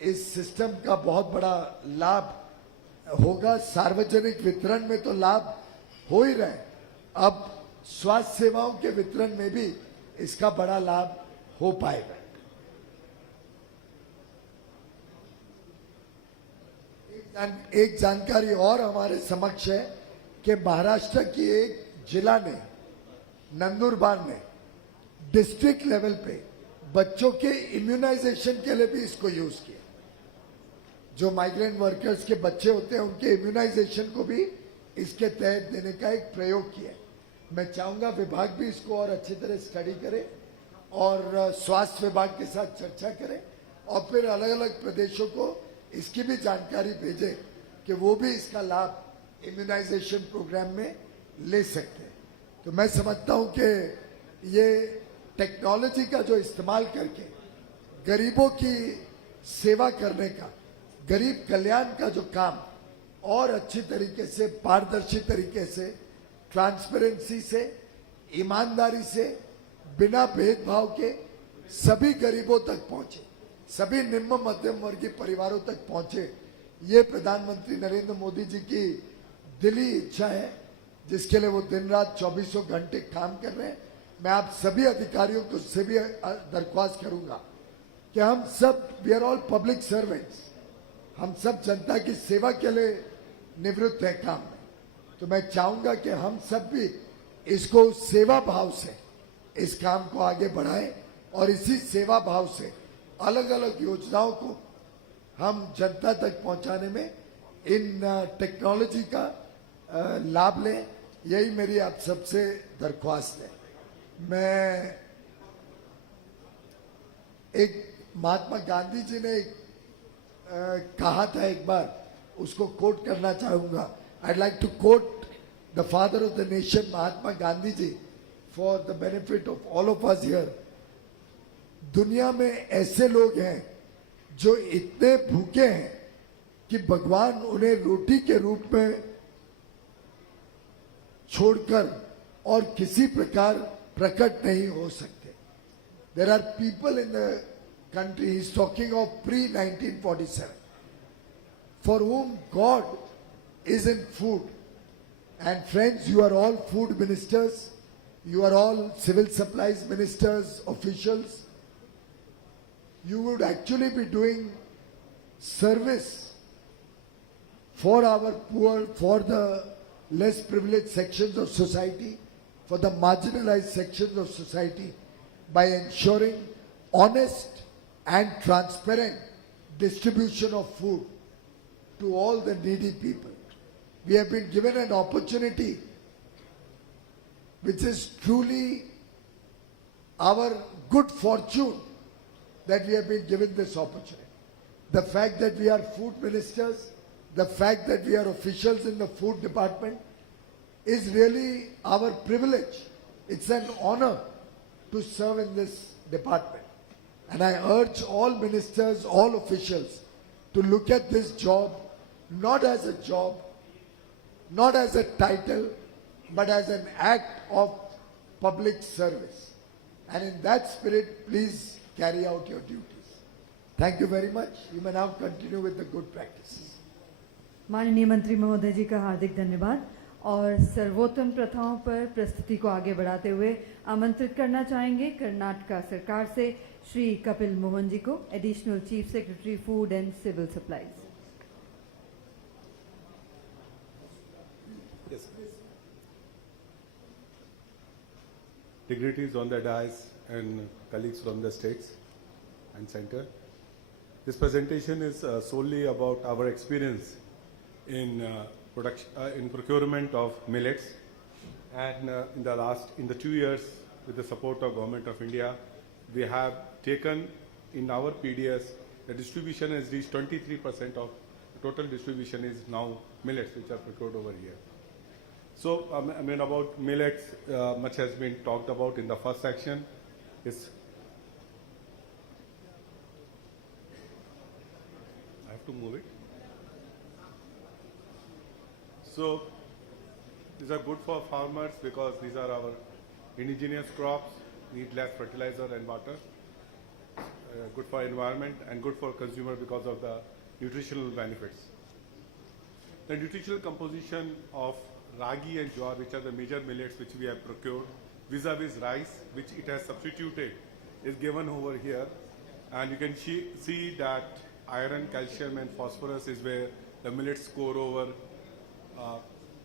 इस सिस्टम का बहुत बड़ा लाभ होगा। सार्वजनिक वितरण में तो लाभ हो ही रहा है, अब स्वास्थ्य सेवाओं के वितरण में भी इसका बड़ा लाभ हो पाएगा। एक जानकारी और हमारे समक्ष है कि महाराष्ट्र की एक जिला ने, नंदुरबार ने, डिस्ट्रिक्ट लेवल पे बच्चों के इम्यूनाइजेशन के लिए भी इसको यूज किया। जो माइग्रेंट वर्कर्स के बच्चे होते हैं उनके इम्यूनाइजेशन को भी इसके तहत देने का एक प्रयोग किया। मैं चाहूंगा विभाग भी इसको और अच्छी तरह स्टडी करे और स्वास्थ्य विभाग के साथ चर्चा करे और फिर अलग अलग प्रदेशों को इसकी भी जानकारी भेजे कि वो भी इसका लाभ इम्यूनाइजेशन प्रोग्राम में ले सकते हैं। तो मैं समझता हूं कि ये टेक्नोलॉजी का जो इस्तेमाल करके गरीबों की सेवा करने का, गरीब कल्याण का जो काम और अच्छी तरीके से, पारदर्शी तरीके से, ट्रांसपेरेंसी से, ईमानदारी से, बिना भेदभाव के सभी गरीबों तक पहुंचे, सभी निम्न मध्यम वर्गीय परिवारों तक पहुंचे, ये प्रधानमंत्री नरेंद्र मोदी जी की दिली इच्छा है, जिसके लिए वो दिन रात 24 घंटे काम कर रहे हैं। मैं आप सभी अधिकारियों को से भी दरख्वास्त करूंगा कि हम सब, we are all public servants, हम सब जनता की सेवा के लिए निवृत्त है काम में, तो मैं चाहूंगा कि हम सब भी इसको सेवा भाव से इस काम को आगे बढ़ाएं और इसी सेवा भाव से अलग अलग योजनाओं को हम जनता तक पहुंचाने में इन टेक्नोलॉजी का लाभ लें। यही मेरी आप सबसे दरख्वास्त है। मैं एक महात्मा गांधी जी ने कहा था एक बार, उसको कोट करना चाहूंगा। I'd like to quote the father of the nation, Mahatma Gandhi ji, for the benefit of all of us here. दुनिया में ऐसे लोग हैं जो इतने भूखे हैं कि भगवान उन्हें रोटी के रूप में छोड़कर और किसी प्रकार प्रकट नहीं हो सकते। There are people in the country, he's talking of pre-1947, for whom God is in food. And friends, you are all food ministers, you are all civil supplies ministers, officials. You would actually be doing service for our poor, for the less privileged sections of society, for the marginalized sections of society, by ensuring honest and transparent distribution of food to all the needy people. We have been given an opportunity which is truly our good fortune that we have been given this opportunity. The fact that we are food ministers, the fact that we are officials in the food department is really our privilege. It's an honor to serve in this department. And I urge all ministers, all officials to look at this job not as a job, not as a title, but as an act of public service. And in that spirit, please carry out your duties. Thank you very much. You may now continue with the good practices. माननीय मंत्री महोदय जी का हार्दिक धन्यवाद। और सर्वोत्तम प्रथाओं पर प्रस्तुति को आगे बढ़ाते हुए आमंत्रित करना चाहेंगे कर्नाटक सरकार से श्री कपिल मोहन जी को, additional chief secretary food and civil supplies. Yes, please. Dignitaries on the dais and colleagues from the states and center. This presentation is solely about our experience in in procurement of millets, and in the 2 years, with the support of Government of India, we have taken in our PDS, the distribution has reached 23% of the total distribution is now millets which are procured over here. So I mean about millets, much has been talked about in the first section. I have to move it. So these are good for farmers because these are our indigenous crops, need less fertilizer and water, good for environment and good for consumer because of the nutritional benefits. The nutritional composition of ragi and jowar, which are the major millets which we have procured, vis-a-vis rice, which it has substituted, is given over here. And you can see that iron, calcium and phosphorus is where the millets score over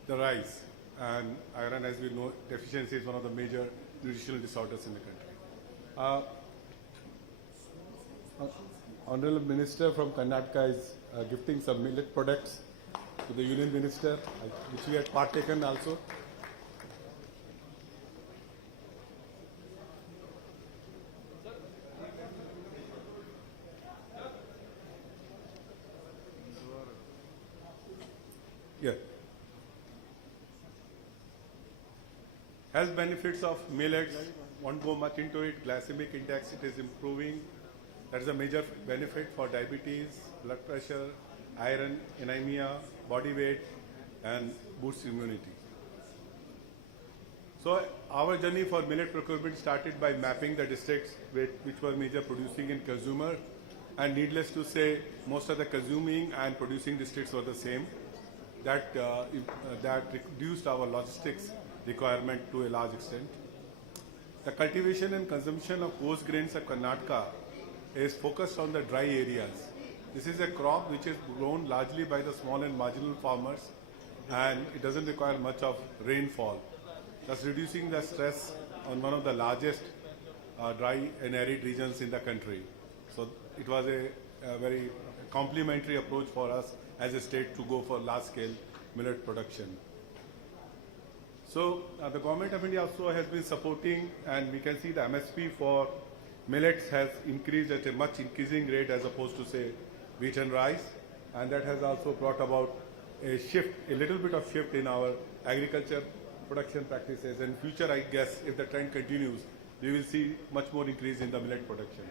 the rice. And iron, as we know, deficiency is one of the major nutritional disorders in the country. Honorable Minister from Karnataka is gifting some millet products to the Union Minister, which we had partaken also. Yeah. Health benefits of millets, won't go much into it. Glycemic index, it is improving. That is a major benefit for diabetes, blood pressure, iron, anemia, body weight, and boosts immunity. So our journey for millet procurement started by mapping the districts which were major producing and consumer, and needless to say, most of the consuming and producing districts were the same. That reduced our logistics requirement to a large extent. The cultivation and consumption of coarse grains of Karnataka is focused on the dry areas. This is a crop which is grown largely by the small and marginal farmers, and it doesn't require much of rainfall, thus reducing the stress on one of the largest dry and arid regions in the country. So it was a very complementary approach for us as a state to go for large-scale millet production. So the Government of India also has been supporting, and we can see the MSP for millets has increased at a much increasing rate as opposed to, say, wheat and rice, and that has also brought about a shift, a little bit of shift in our agriculture production practices. In future, I guess, if the trend continues, we will see much more increase in the millet production.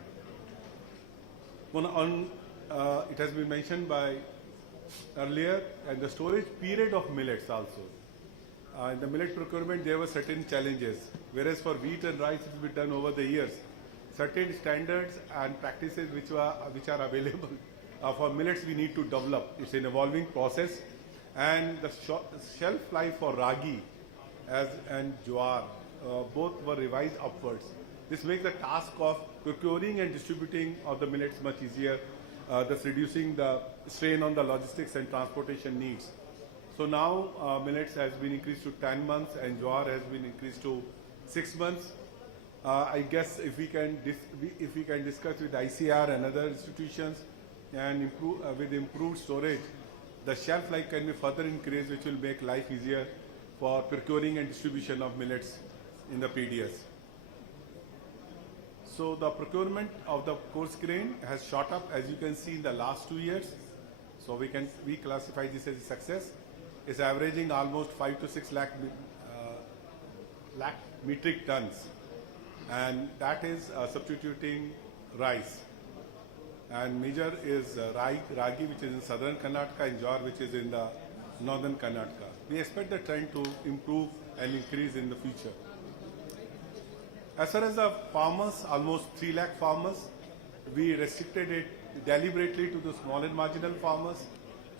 It has been mentioned by earlier, and the storage period of millets also. In the millet procurement, there were certain challenges, whereas for wheat and rice, it will be done over the years. Certain standards and practices which are available for millets, we need to develop. It's an evolving process, and the shelf life for ragi and jowar both were revised upwards. This makes the task of procuring and distributing of the millets much easier, thus reducing the strain on the logistics and transportation needs. So now millets has been increased to 10 months and jowar has been increased to 6 months. I guess if we can discuss with ICR and other institutions and improve with improved storage, the shelf life can be further increased, which will make life easier for procuring and distribution of millets in the PDS. So the procurement of the coarse grain has shot up, as you can see, in the last 2 years. So we classify this as a success. It's averaging almost 5 to 6 lakh metric tons, and that is substituting rice. And major is ragi, which is in southern Karnataka, and jowar, which is in the northern Karnataka. We expect the trend to improve and increase in the future. As far as the farmers, almost 3 lakh farmers, we restricted it deliberately to the small and marginal farmers.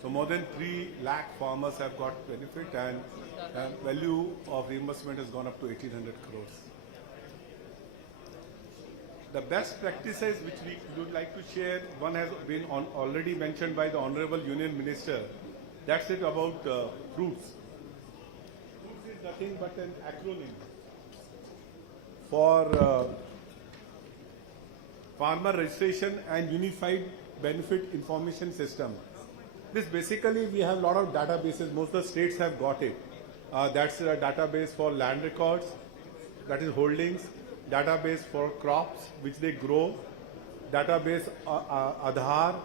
So more than 3 lakh farmers have got benefit, and value of reimbursement has gone up to 1,800 crores. The best practices which we would like to share, one has been already mentioned by the Honorable Union Minister. That's it about fruits. Fruits is nothing but an acronym for Farmer Registration and Unified Benefit Information System. This basically, we have a lot of databases. Most of the states have got it. That's a database for land records, that is holdings, database for crops which they grow, database Aadhaar,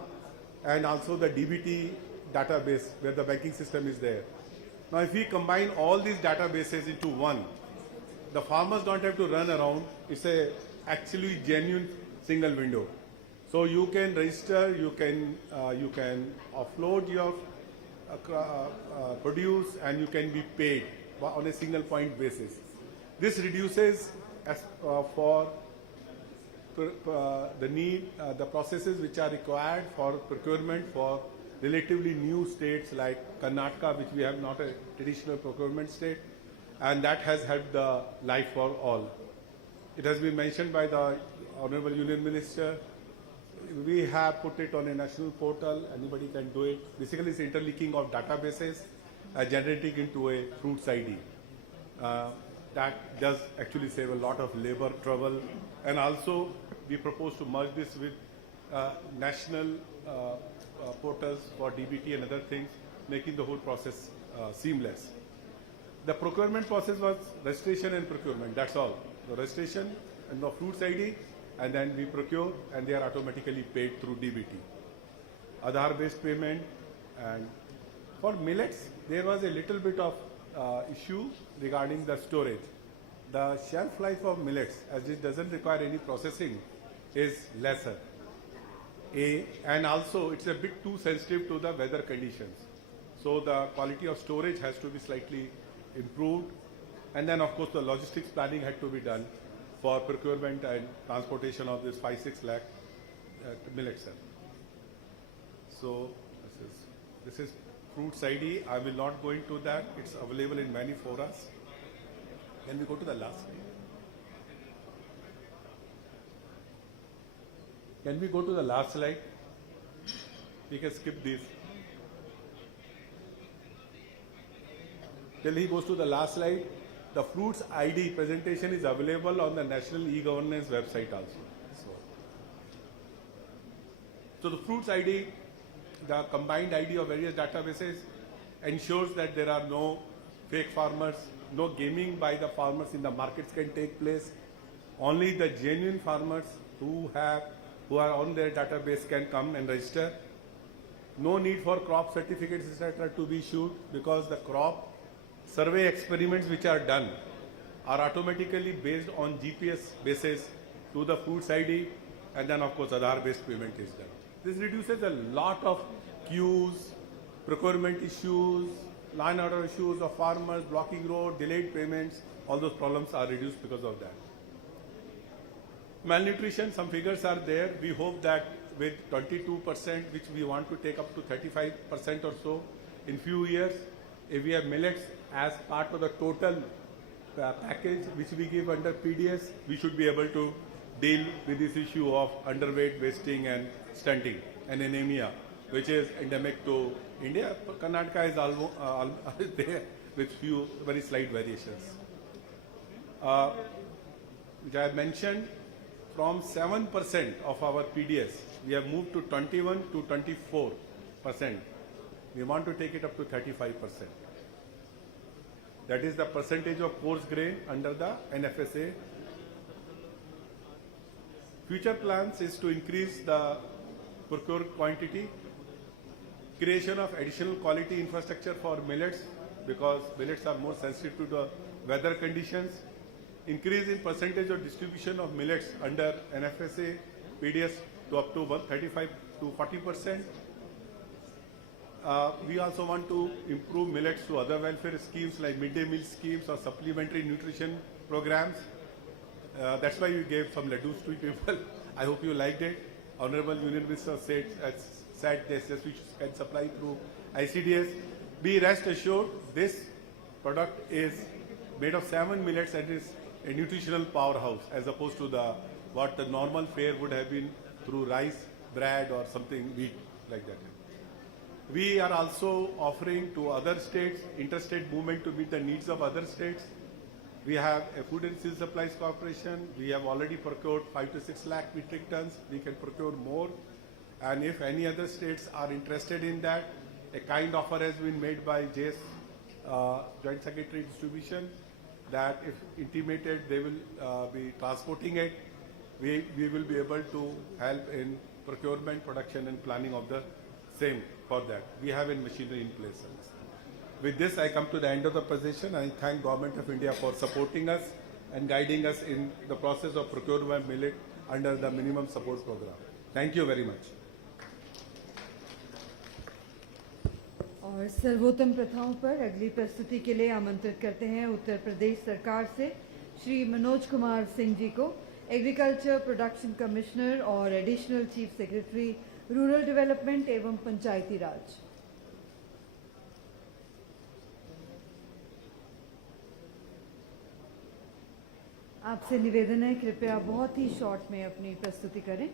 and also the DBT database where the banking system is there. Now if we combine all these databases into one, the farmers don't have to run around. It's a actually genuine single window. So you can register, you can offload your produce, and you can be paid on a single point basis. This reduces for the need, the processes which are required for procurement for relatively new states like Karnataka, which we have not a traditional procurement state, and that has helped the life for all. It has been mentioned by the Honorable Union Minister. We have put it on a national portal. Anybody can do it. Basically, it's interlinking of databases, generating into a fruits ID. That does actually save a lot of labor, trouble, and also we propose to merge this with national portals for DBT and other things, making the whole process seamless. The procurement process was registration and procurement. That's all. The registration and the fruits ID, and then we procure, and they are automatically paid through DBT. Aadhaar-based payment. And for millets, there was a little bit of issue regarding the storage. The shelf life of millets, as it doesn't require any processing, is lesser. And also it's a bit too sensitive to the weather conditions. So the quality of storage has to be slightly improved. And then of course the logistics planning had to be done for procurement and transportation of this 5-6 lakh millets. So this is fruits ID. I will not go into that. It's available in many forums. Can we go to the last slide? Can we go to the last slide? We can skip this. Till he goes to the last slide, the fruits ID presentation is available on the National E-Governance website also. So the fruits ID, the combined ID of various databases, ensures that there are no fake farmers, no gaming by the farmers in the markets can take place. Only the genuine farmers who are on their database can come and register. No need for crop certificates, etc. to be issued, because the crop survey experiments which are done are automatically based on GPS basis to the fruits ID, and then of course Aadhaar based payment is done. This reduces a lot of queues, procurement issues, line order issues of farmers, blocking road, delayed payments. All those problems are reduced because of that. Malnutrition, some figures are there. We hope that with 22%, which we want to take up to 35% or so in few years, if we have millets as part of the total package which we give under PDS, we should be able to deal with this issue of underweight, wasting and stunting and anemia, which is endemic to India. Karnataka is almost there with few very slight variations. Which I have mentioned, from 7% of our PDS, we have moved to 21 to 24%. We want to take it up to 35%. That is the percentage of coarse grain under the NFSA. Future plans is to increase the procured quantity, creation of additional quality infrastructure for millets, because millets are more sensitive to the weather conditions, increase in percentage of distribution of millets under NFSA PDS to up to 35 to 40%. We also want to improve millets to other welfare schemes like midday meal schemes or supplementary nutrition programs. That's why we gave some ladoos to people. I hope you liked it. Honorable Union Minister said this we can supply through ICDS. Be rest assured, this product is made of 7 millets and is a nutritional powerhouse, as opposed to what the normal fare would have been through rice, bread or something wheat like that. We are also offering to other states interstate movement to meet the needs of other states. We have a Food and Steel Supplies Corporation. We have already procured 5 to 6 lakh metric tons. We can procure more. And if any other states are interested in that, a kind offer has been made by JS Joint Secretary Distribution, that if intimated they will be transporting it, we will be able to help in procurement, production and planning of the same for that. We have in machinery in place. With this, I come to the end of the presentation. I thank Government of India for supporting us and guiding us in the process of procurement millet under the minimum support program. Thank you very much. और सर्वोत्तम प्रथाओं पर अगली प्रस्तुति के लिए आमंत्रित करते हैं उत्तर प्रदेश सरकार से श्री मनोज कुमार सिंह जी को, एग्रीकल्चर प्रोडक्शन कमिश्नर और additional chief secretary rural development एवं पंचायती राज। आपसे निवेदन है कृपया बहुत ही शॉर्ट में अपनी प्रस्तुति करें।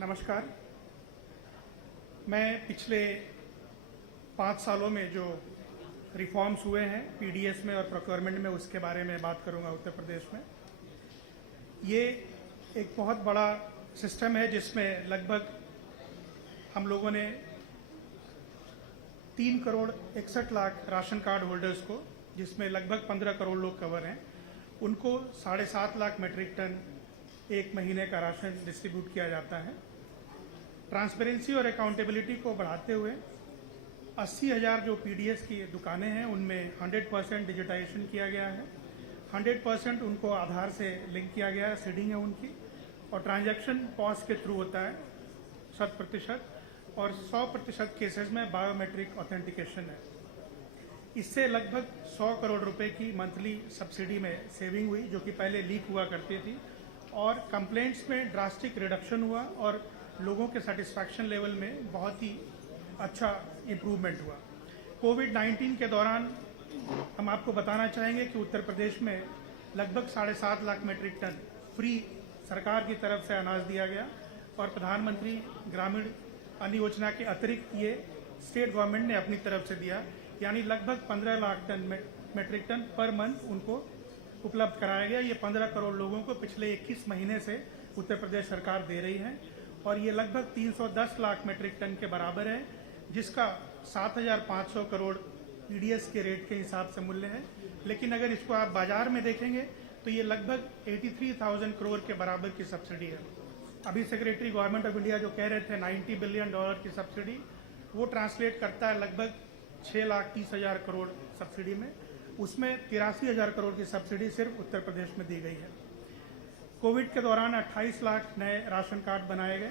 नमस्कार, मैं पिछले 5 सालों में जो रिफॉर्म्स हुए हैं पीडीएस में और प्रोक्योरमेंट में, उसके बारे में बात करूंगा। उत्तर प्रदेश में ये एक बहुत बड़ा सिस्टम है जिसमें लगभग हम लोगों ने 3 crore 61 lakh ration card holders को, जिसमें लगभग 15 करोड़ लोग कवर हैं, उनको 7.5 लाख मेट्रिक टन एक महीने का राशन डिस्ट्रीब्यूट किया जाता है। ट्रांसपेरेंसी और अकाउंटेबिलिटी को बढ़ाते हुए 80,000 जो पीडीएस की दुकानें हैं उनमें 100% डिजिटाइजेशन किया गया है, 100% उनको आधार से लिंक किया गया है, सीडिंग है उनकी, और ट्रांजैक्शन पॉस के थ्रू होता है 100%, और 100% केसेस में बायोमेट्रिक ऑथेंटिकेशन है। इससे लगभग 100 करोड़ रुपए की मंथली सब्सिडी में सेविंग हुई, जो कि पहले लीक हुआ करती थी, और कंप्लेंट्स में ड्रास्टिक रिडक्शन हुआ और लोगों के सेटिस्फैक्शन लेवल में बहुत ही अच्छा इम्प्रूवमेंट हुआ। कोविड-19 के दौरान हम आपको बताना चाहेंगे कि उत्तर प्रदेश में लगभग 7.5 लाख मीट्रिक टन फ्री सरकार की तरफ से अनाज दिया गया, और प्रधानमंत्री ग्रामीण अन्न योजना के अतिरिक्त ये स्टेट गवर्नमेंट ने अपनी तरफ से दिया, यानी लगभग 15 lakh ton metric ton per month उनको उपलब्ध कराया गया। ये 15 करोड़ लोगों को पिछले 21 महीने से उत्तर प्रदेश सरकार दे रही है, और ये लगभग 310 लाख मीट्रिक टन के बराबर है, जिसका 7,500 करोड़ पीडीएस के रेट के हिसाब से मूल्य है। लेकिन अगर इसको आप बाजार में देखेंगे तो ये लगभग 83,000 करोड़ के बराबर की सब्सिडी है। अभी सेक्रेटरी गवर्नमेंट ऑफ इंडिया जो कह रहे थे $90 बिलियन की सब्सिडी, वो ट्रांसलेट करता है लगभग 6,30,000 करोड़ सब्सिडी में। उसमें 83,000 करोड़ की सब्सिडी सिर्फ उत्तर प्रदेश में दी गई है। कोविड के दौरान 28 लाख नए राशन कार्ड बनाए गए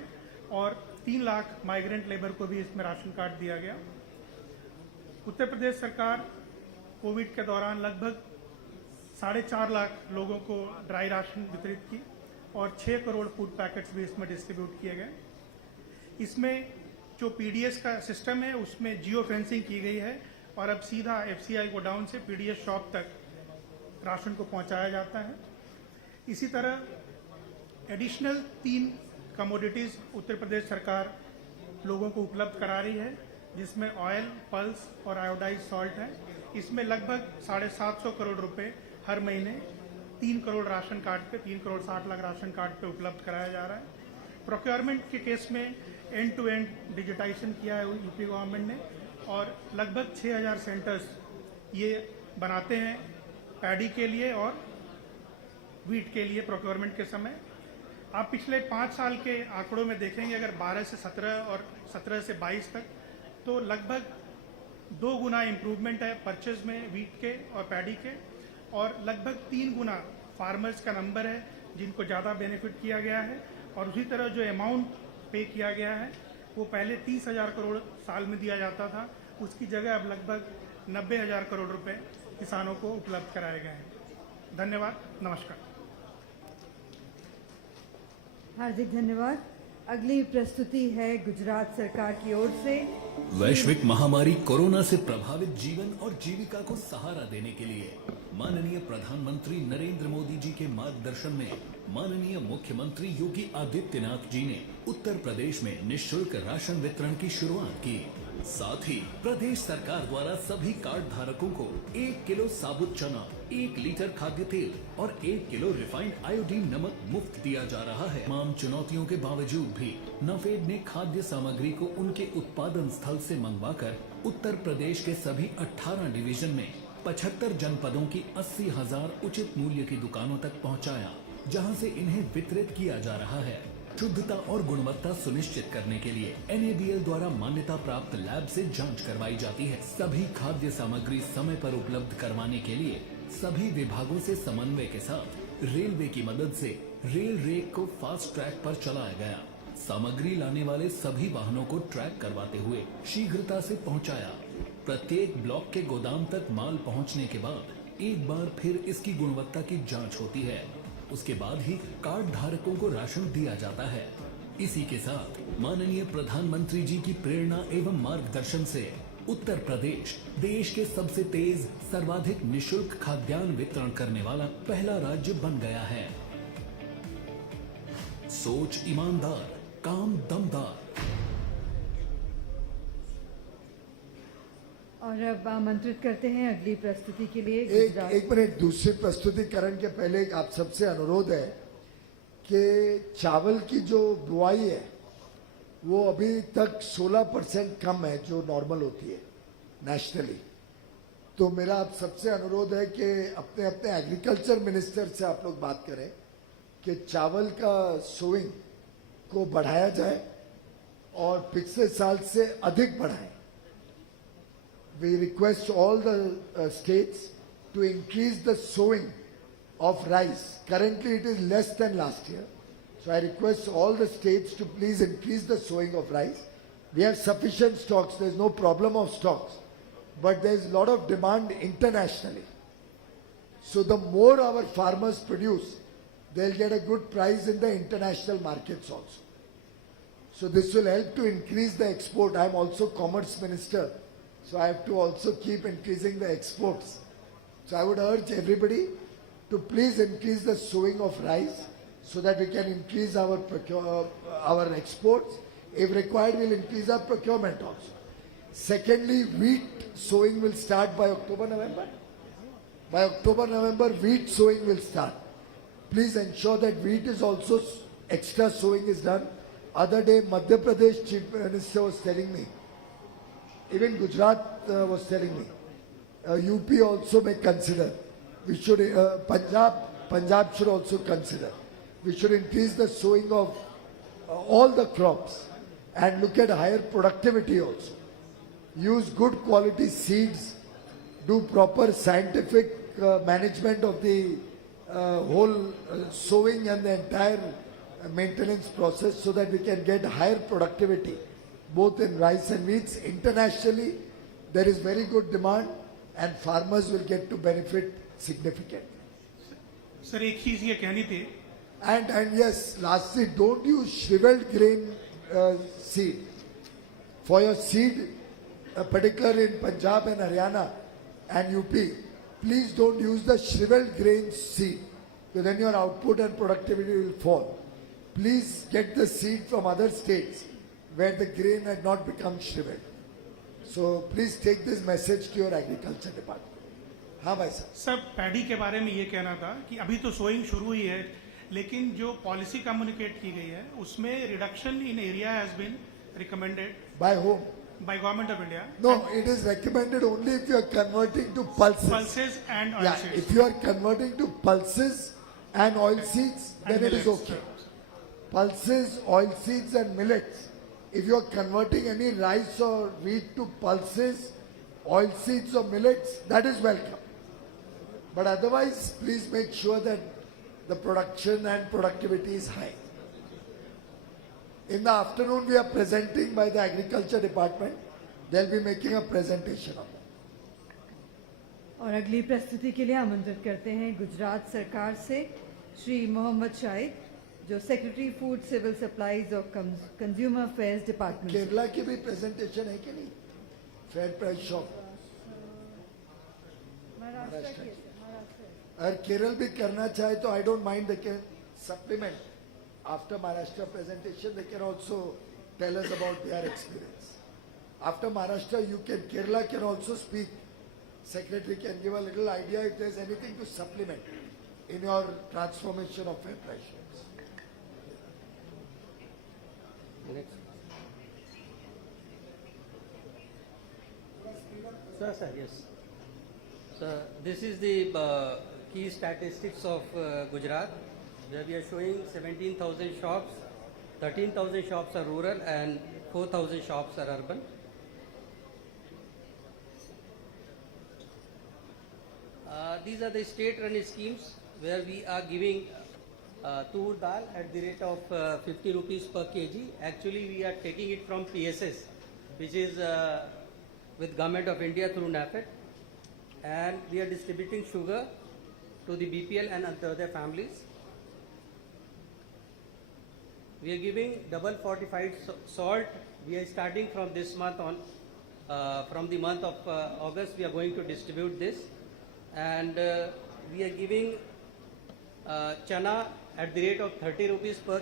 और 3 लाख माइग्रेंट लेबर को भी इसमें राशन कार्ड दिया गया। उत्तर प्रदेश सरकार कोविड के दौरान लगभग 4.5 लाख लोगों को ड्राई राशन वितरित की और 6 करोड़ फूड पैकेट्स भी इसमें डिस्ट्रीब्यूट किए गए। इसमें जो पीडीएस का सिस्टम है उसमें जियो फेंसिंग की गई है, और अब सीधा एफसीआई गोडाउन से पीडीएस शॉप तक राशन को पहुंचाया जाता है। इसी तरह एडिशनल 3 कमोडिटीज उत्तर प्रदेश सरकार लोगों को उपलब्ध करा रही है, जिसमें ऑयल, पल्स और आयोडाइज सॉल्ट है। इसमें लगभग 750 करोड़ रुपए हर महीने 3 करोड़ राशन कार्ड पे, 3 करोड़ 60 लाख राशन कार्ड पे उपलब्ध कराया जा रहा है। प्रोक्योरमेंट के केस में एंड टू एंड डिजिटाइजेशन किया है यूपी गवर्नमेंट ने, और लगभग 6,000 सेंटर्स ये बनाते हैं पैडी के लिए और वीट के लिए प्रोक्योरमेंट के समय। आप पिछले 5 साल के आंकड़ों में देखेंगे, अगर 12 से 17 और 17 से 22 तक, तो लगभग 2 गुना इम्प्रूवमेंट है परचेज में वीट के और पैडी के, और लगभग 3 गुना फार्मर्स का नंबर है जिनको ज़्यादा बेनिफिट किया गया है। और उसी तरह जो अमाउंट पे किया गया है वो पहले 30,000 करोड़ साल में दिया जाता था, उसकी जगह अब लगभग 90,000 करोड़ रुपए किसानों को उपलब्ध कराए गए हैं। धन्यवाद, नमस्कार। हार्दिक धन्यवाद। अगली प्रस्तुति है गुजरात सरकार की ओर से। वैश्विक महामारी कोरोना से प्रभावित जीवन और जीविका को सहारा देने के लिए माननीय प्रधानमंत्री नरेंद्र मोदी जी के मार्गदर्शन में माननीय मुख्यमंत्री योगी आदित्यनाथ जी ने उत्तर प्रदेश में निःशुल्क राशन वितरण की शुरुआत की। साथ ही प्रदेश सरकार द्वारा सभी कार्ड धारकों को 1 किलो साबुत चना, 1 लीटर खाद्य तेल और 1 किलो रिफाइंड आयोडीन नमक मुफ्त दिया जा रहा है। तमाम चुनौतियों के बावजूद भी नाफेड ने खाद्य सामग्री को उनके उत्पादन स्थल से मंगवाकर उत्तर प्रदेश के सभी 18 डिवीजन में 75 जनपदों की 80,000 उचित मूल्य की दुकानों तक पहुंचाया, जहां से इन्हें वितरित किया जा रहा है। शुद्धता और गुणवत्ता सुनिश्चित करने के लिए NABL द्वारा मान्यता प्राप्त लैब से जांच करवाई जाती है। सभी खाद्य सामग्री समय पर उपलब्ध करवाने के लिए सभी विभागों से समन्वय के साथ रेलवे की मदद से रेल रेक को फास्ट ट्रैक पर चलाया गया। सामग्री लाने वाले सभी वाहनों को ट्रैक करवाते हुए शीघ्रता से पहुंचाया। प्रत्येक ब्लॉक के गोदाम तक माल पहुंचने के बाद एक बार फिर इसकी गुणवत्ता की जांच होती है। उसके बाद ही कार्ड धारकों को राशन दिया जाता है। इसी के साथ माननीय प्रधानमंत्री जी की प्रेरणा एवं मार्गदर्शन से उत्तर प्रदेश देश के सबसे तेज सर्वाधिक निःशुल्क खाद्यान्न वितरण करने वाला पहला राज्य बन गया है। सोच ईमानदार, काम दमदार। और अब आमंत्रित करते हैं अगली प्रस्तुति के लिए एक मिनट, दूसरी प्रस्तुतिकरण के पहले आप सबसे अनुरोध है कि चावल की जो बुआई है वो अभी तक 16% कम है जो नॉर्मल होती है नेशनली। तो मेरा आप सबसे अनुरोध है कि अपने अपने एग्रीकल्चर मिनिस्टर से आप लोग बात करें कि चावल का सोइंग को बढ़ाया जाए और पिछले साल से अधिक बढ़ाएं। We request all the states to increase the sowing of rice. Currently it is less than last year. So I request all the states to please increase the sowing of rice. We have sufficient stocks. There is no problem of stocks. but there is a lot of demand internationally. So the more our farmers produce, they'll get a good price in the international markets also. So this will help to increase the export. I'm also Commerce Minister, so I have to also keep increasing the exports. So I would urge everybody to please increase the sowing of rice so that we can increase our exports. If required, we'll increase our procurement also. Secondly, wheat sowing will start by October, November. By October, November, wheat sowing will start. Please ensure that wheat is also extra sowing is done. Other day, Madhya Pradesh Chief Minister was telling me, even Gujarat was telling me, UP also may consider. We should, Punjab should also consider. We should increase the sowing of all the crops and look at higher productivity also. Use good quality seeds, do proper scientific management of the whole sowing and the entire maintenance process so that we can get higher productivity both in rice and wheats. Internationally, there is very good demand and farmers will get to benefit significantly. Sir एक चीज ये कहनी थी And yes, lastly, don't use shriveled grain seed. For your seed, particularly in Punjab and Haryana and UP, please don't use the shriveled grain seed, because then your output and productivity will fall. Please get the seed from other states where the grain had not become shriveled. So please take this message to your agriculture department. हाँ भाई साहब. सब paddy के बारे में ये कहना था कि अभी तो सोइंग शुरू हुई है, लेकिन जो पॉलिसी कम्युनिकेट की गई है उसमें reduction in area has been recommended By whom? by government of India. No, it is recommended only if you are converting to pulses. Pulses and oil Yeah, seeds. if you are converting to pulses and oil seeds, then And it is millets. okay. Pulses, oil seeds and millets. If you are converting any rice or wheat to pulses, oil seeds or millets, that is welcome. But otherwise, please make sure that the production and productivity is high. In the afternoon, we are presenting by the Agriculture Department. They'll be making a presentation of that. और अगली प्रस्तुति के लिए आमंत्रित करते हैं गुजरात सरकार से श्री मोहम्मद शाहिद, जो सेक्रेटरी फूड सिविल सप्लाईज और कंज्यूमर अफेयर्स डिपार्टमेंट। केरला की भी प्रेजेंटेशन है कि नहीं? फेयर प्राइस शॉप महाराष्ट्र की। अगर केरल भी करना चाहे तो I don't mind, they can supplement after Maharashtra presentation. They can also tell us about their experience. After Maharashtra you can, Kerala can also speak. Secretary can give a little idea if there is anything to supplement in your transformation of fair price shops. Sir, yes. So this is the key statistics of Gujarat, where we are showing 17,000 shops, 13,000 shops are rural and 4,000 shops are urban. These are the state-run schemes where we are giving tur dal at the rate of 50 rupees per kg. Actually, we are taking it from PSS, which is with Government of India through NAFED, and we are distributing sugar to the BPL and other families. We are giving double fortified salt. We are starting from this month on, from the month of August, we are going to distribute this. And we are giving chana at the rate of 30 rupees per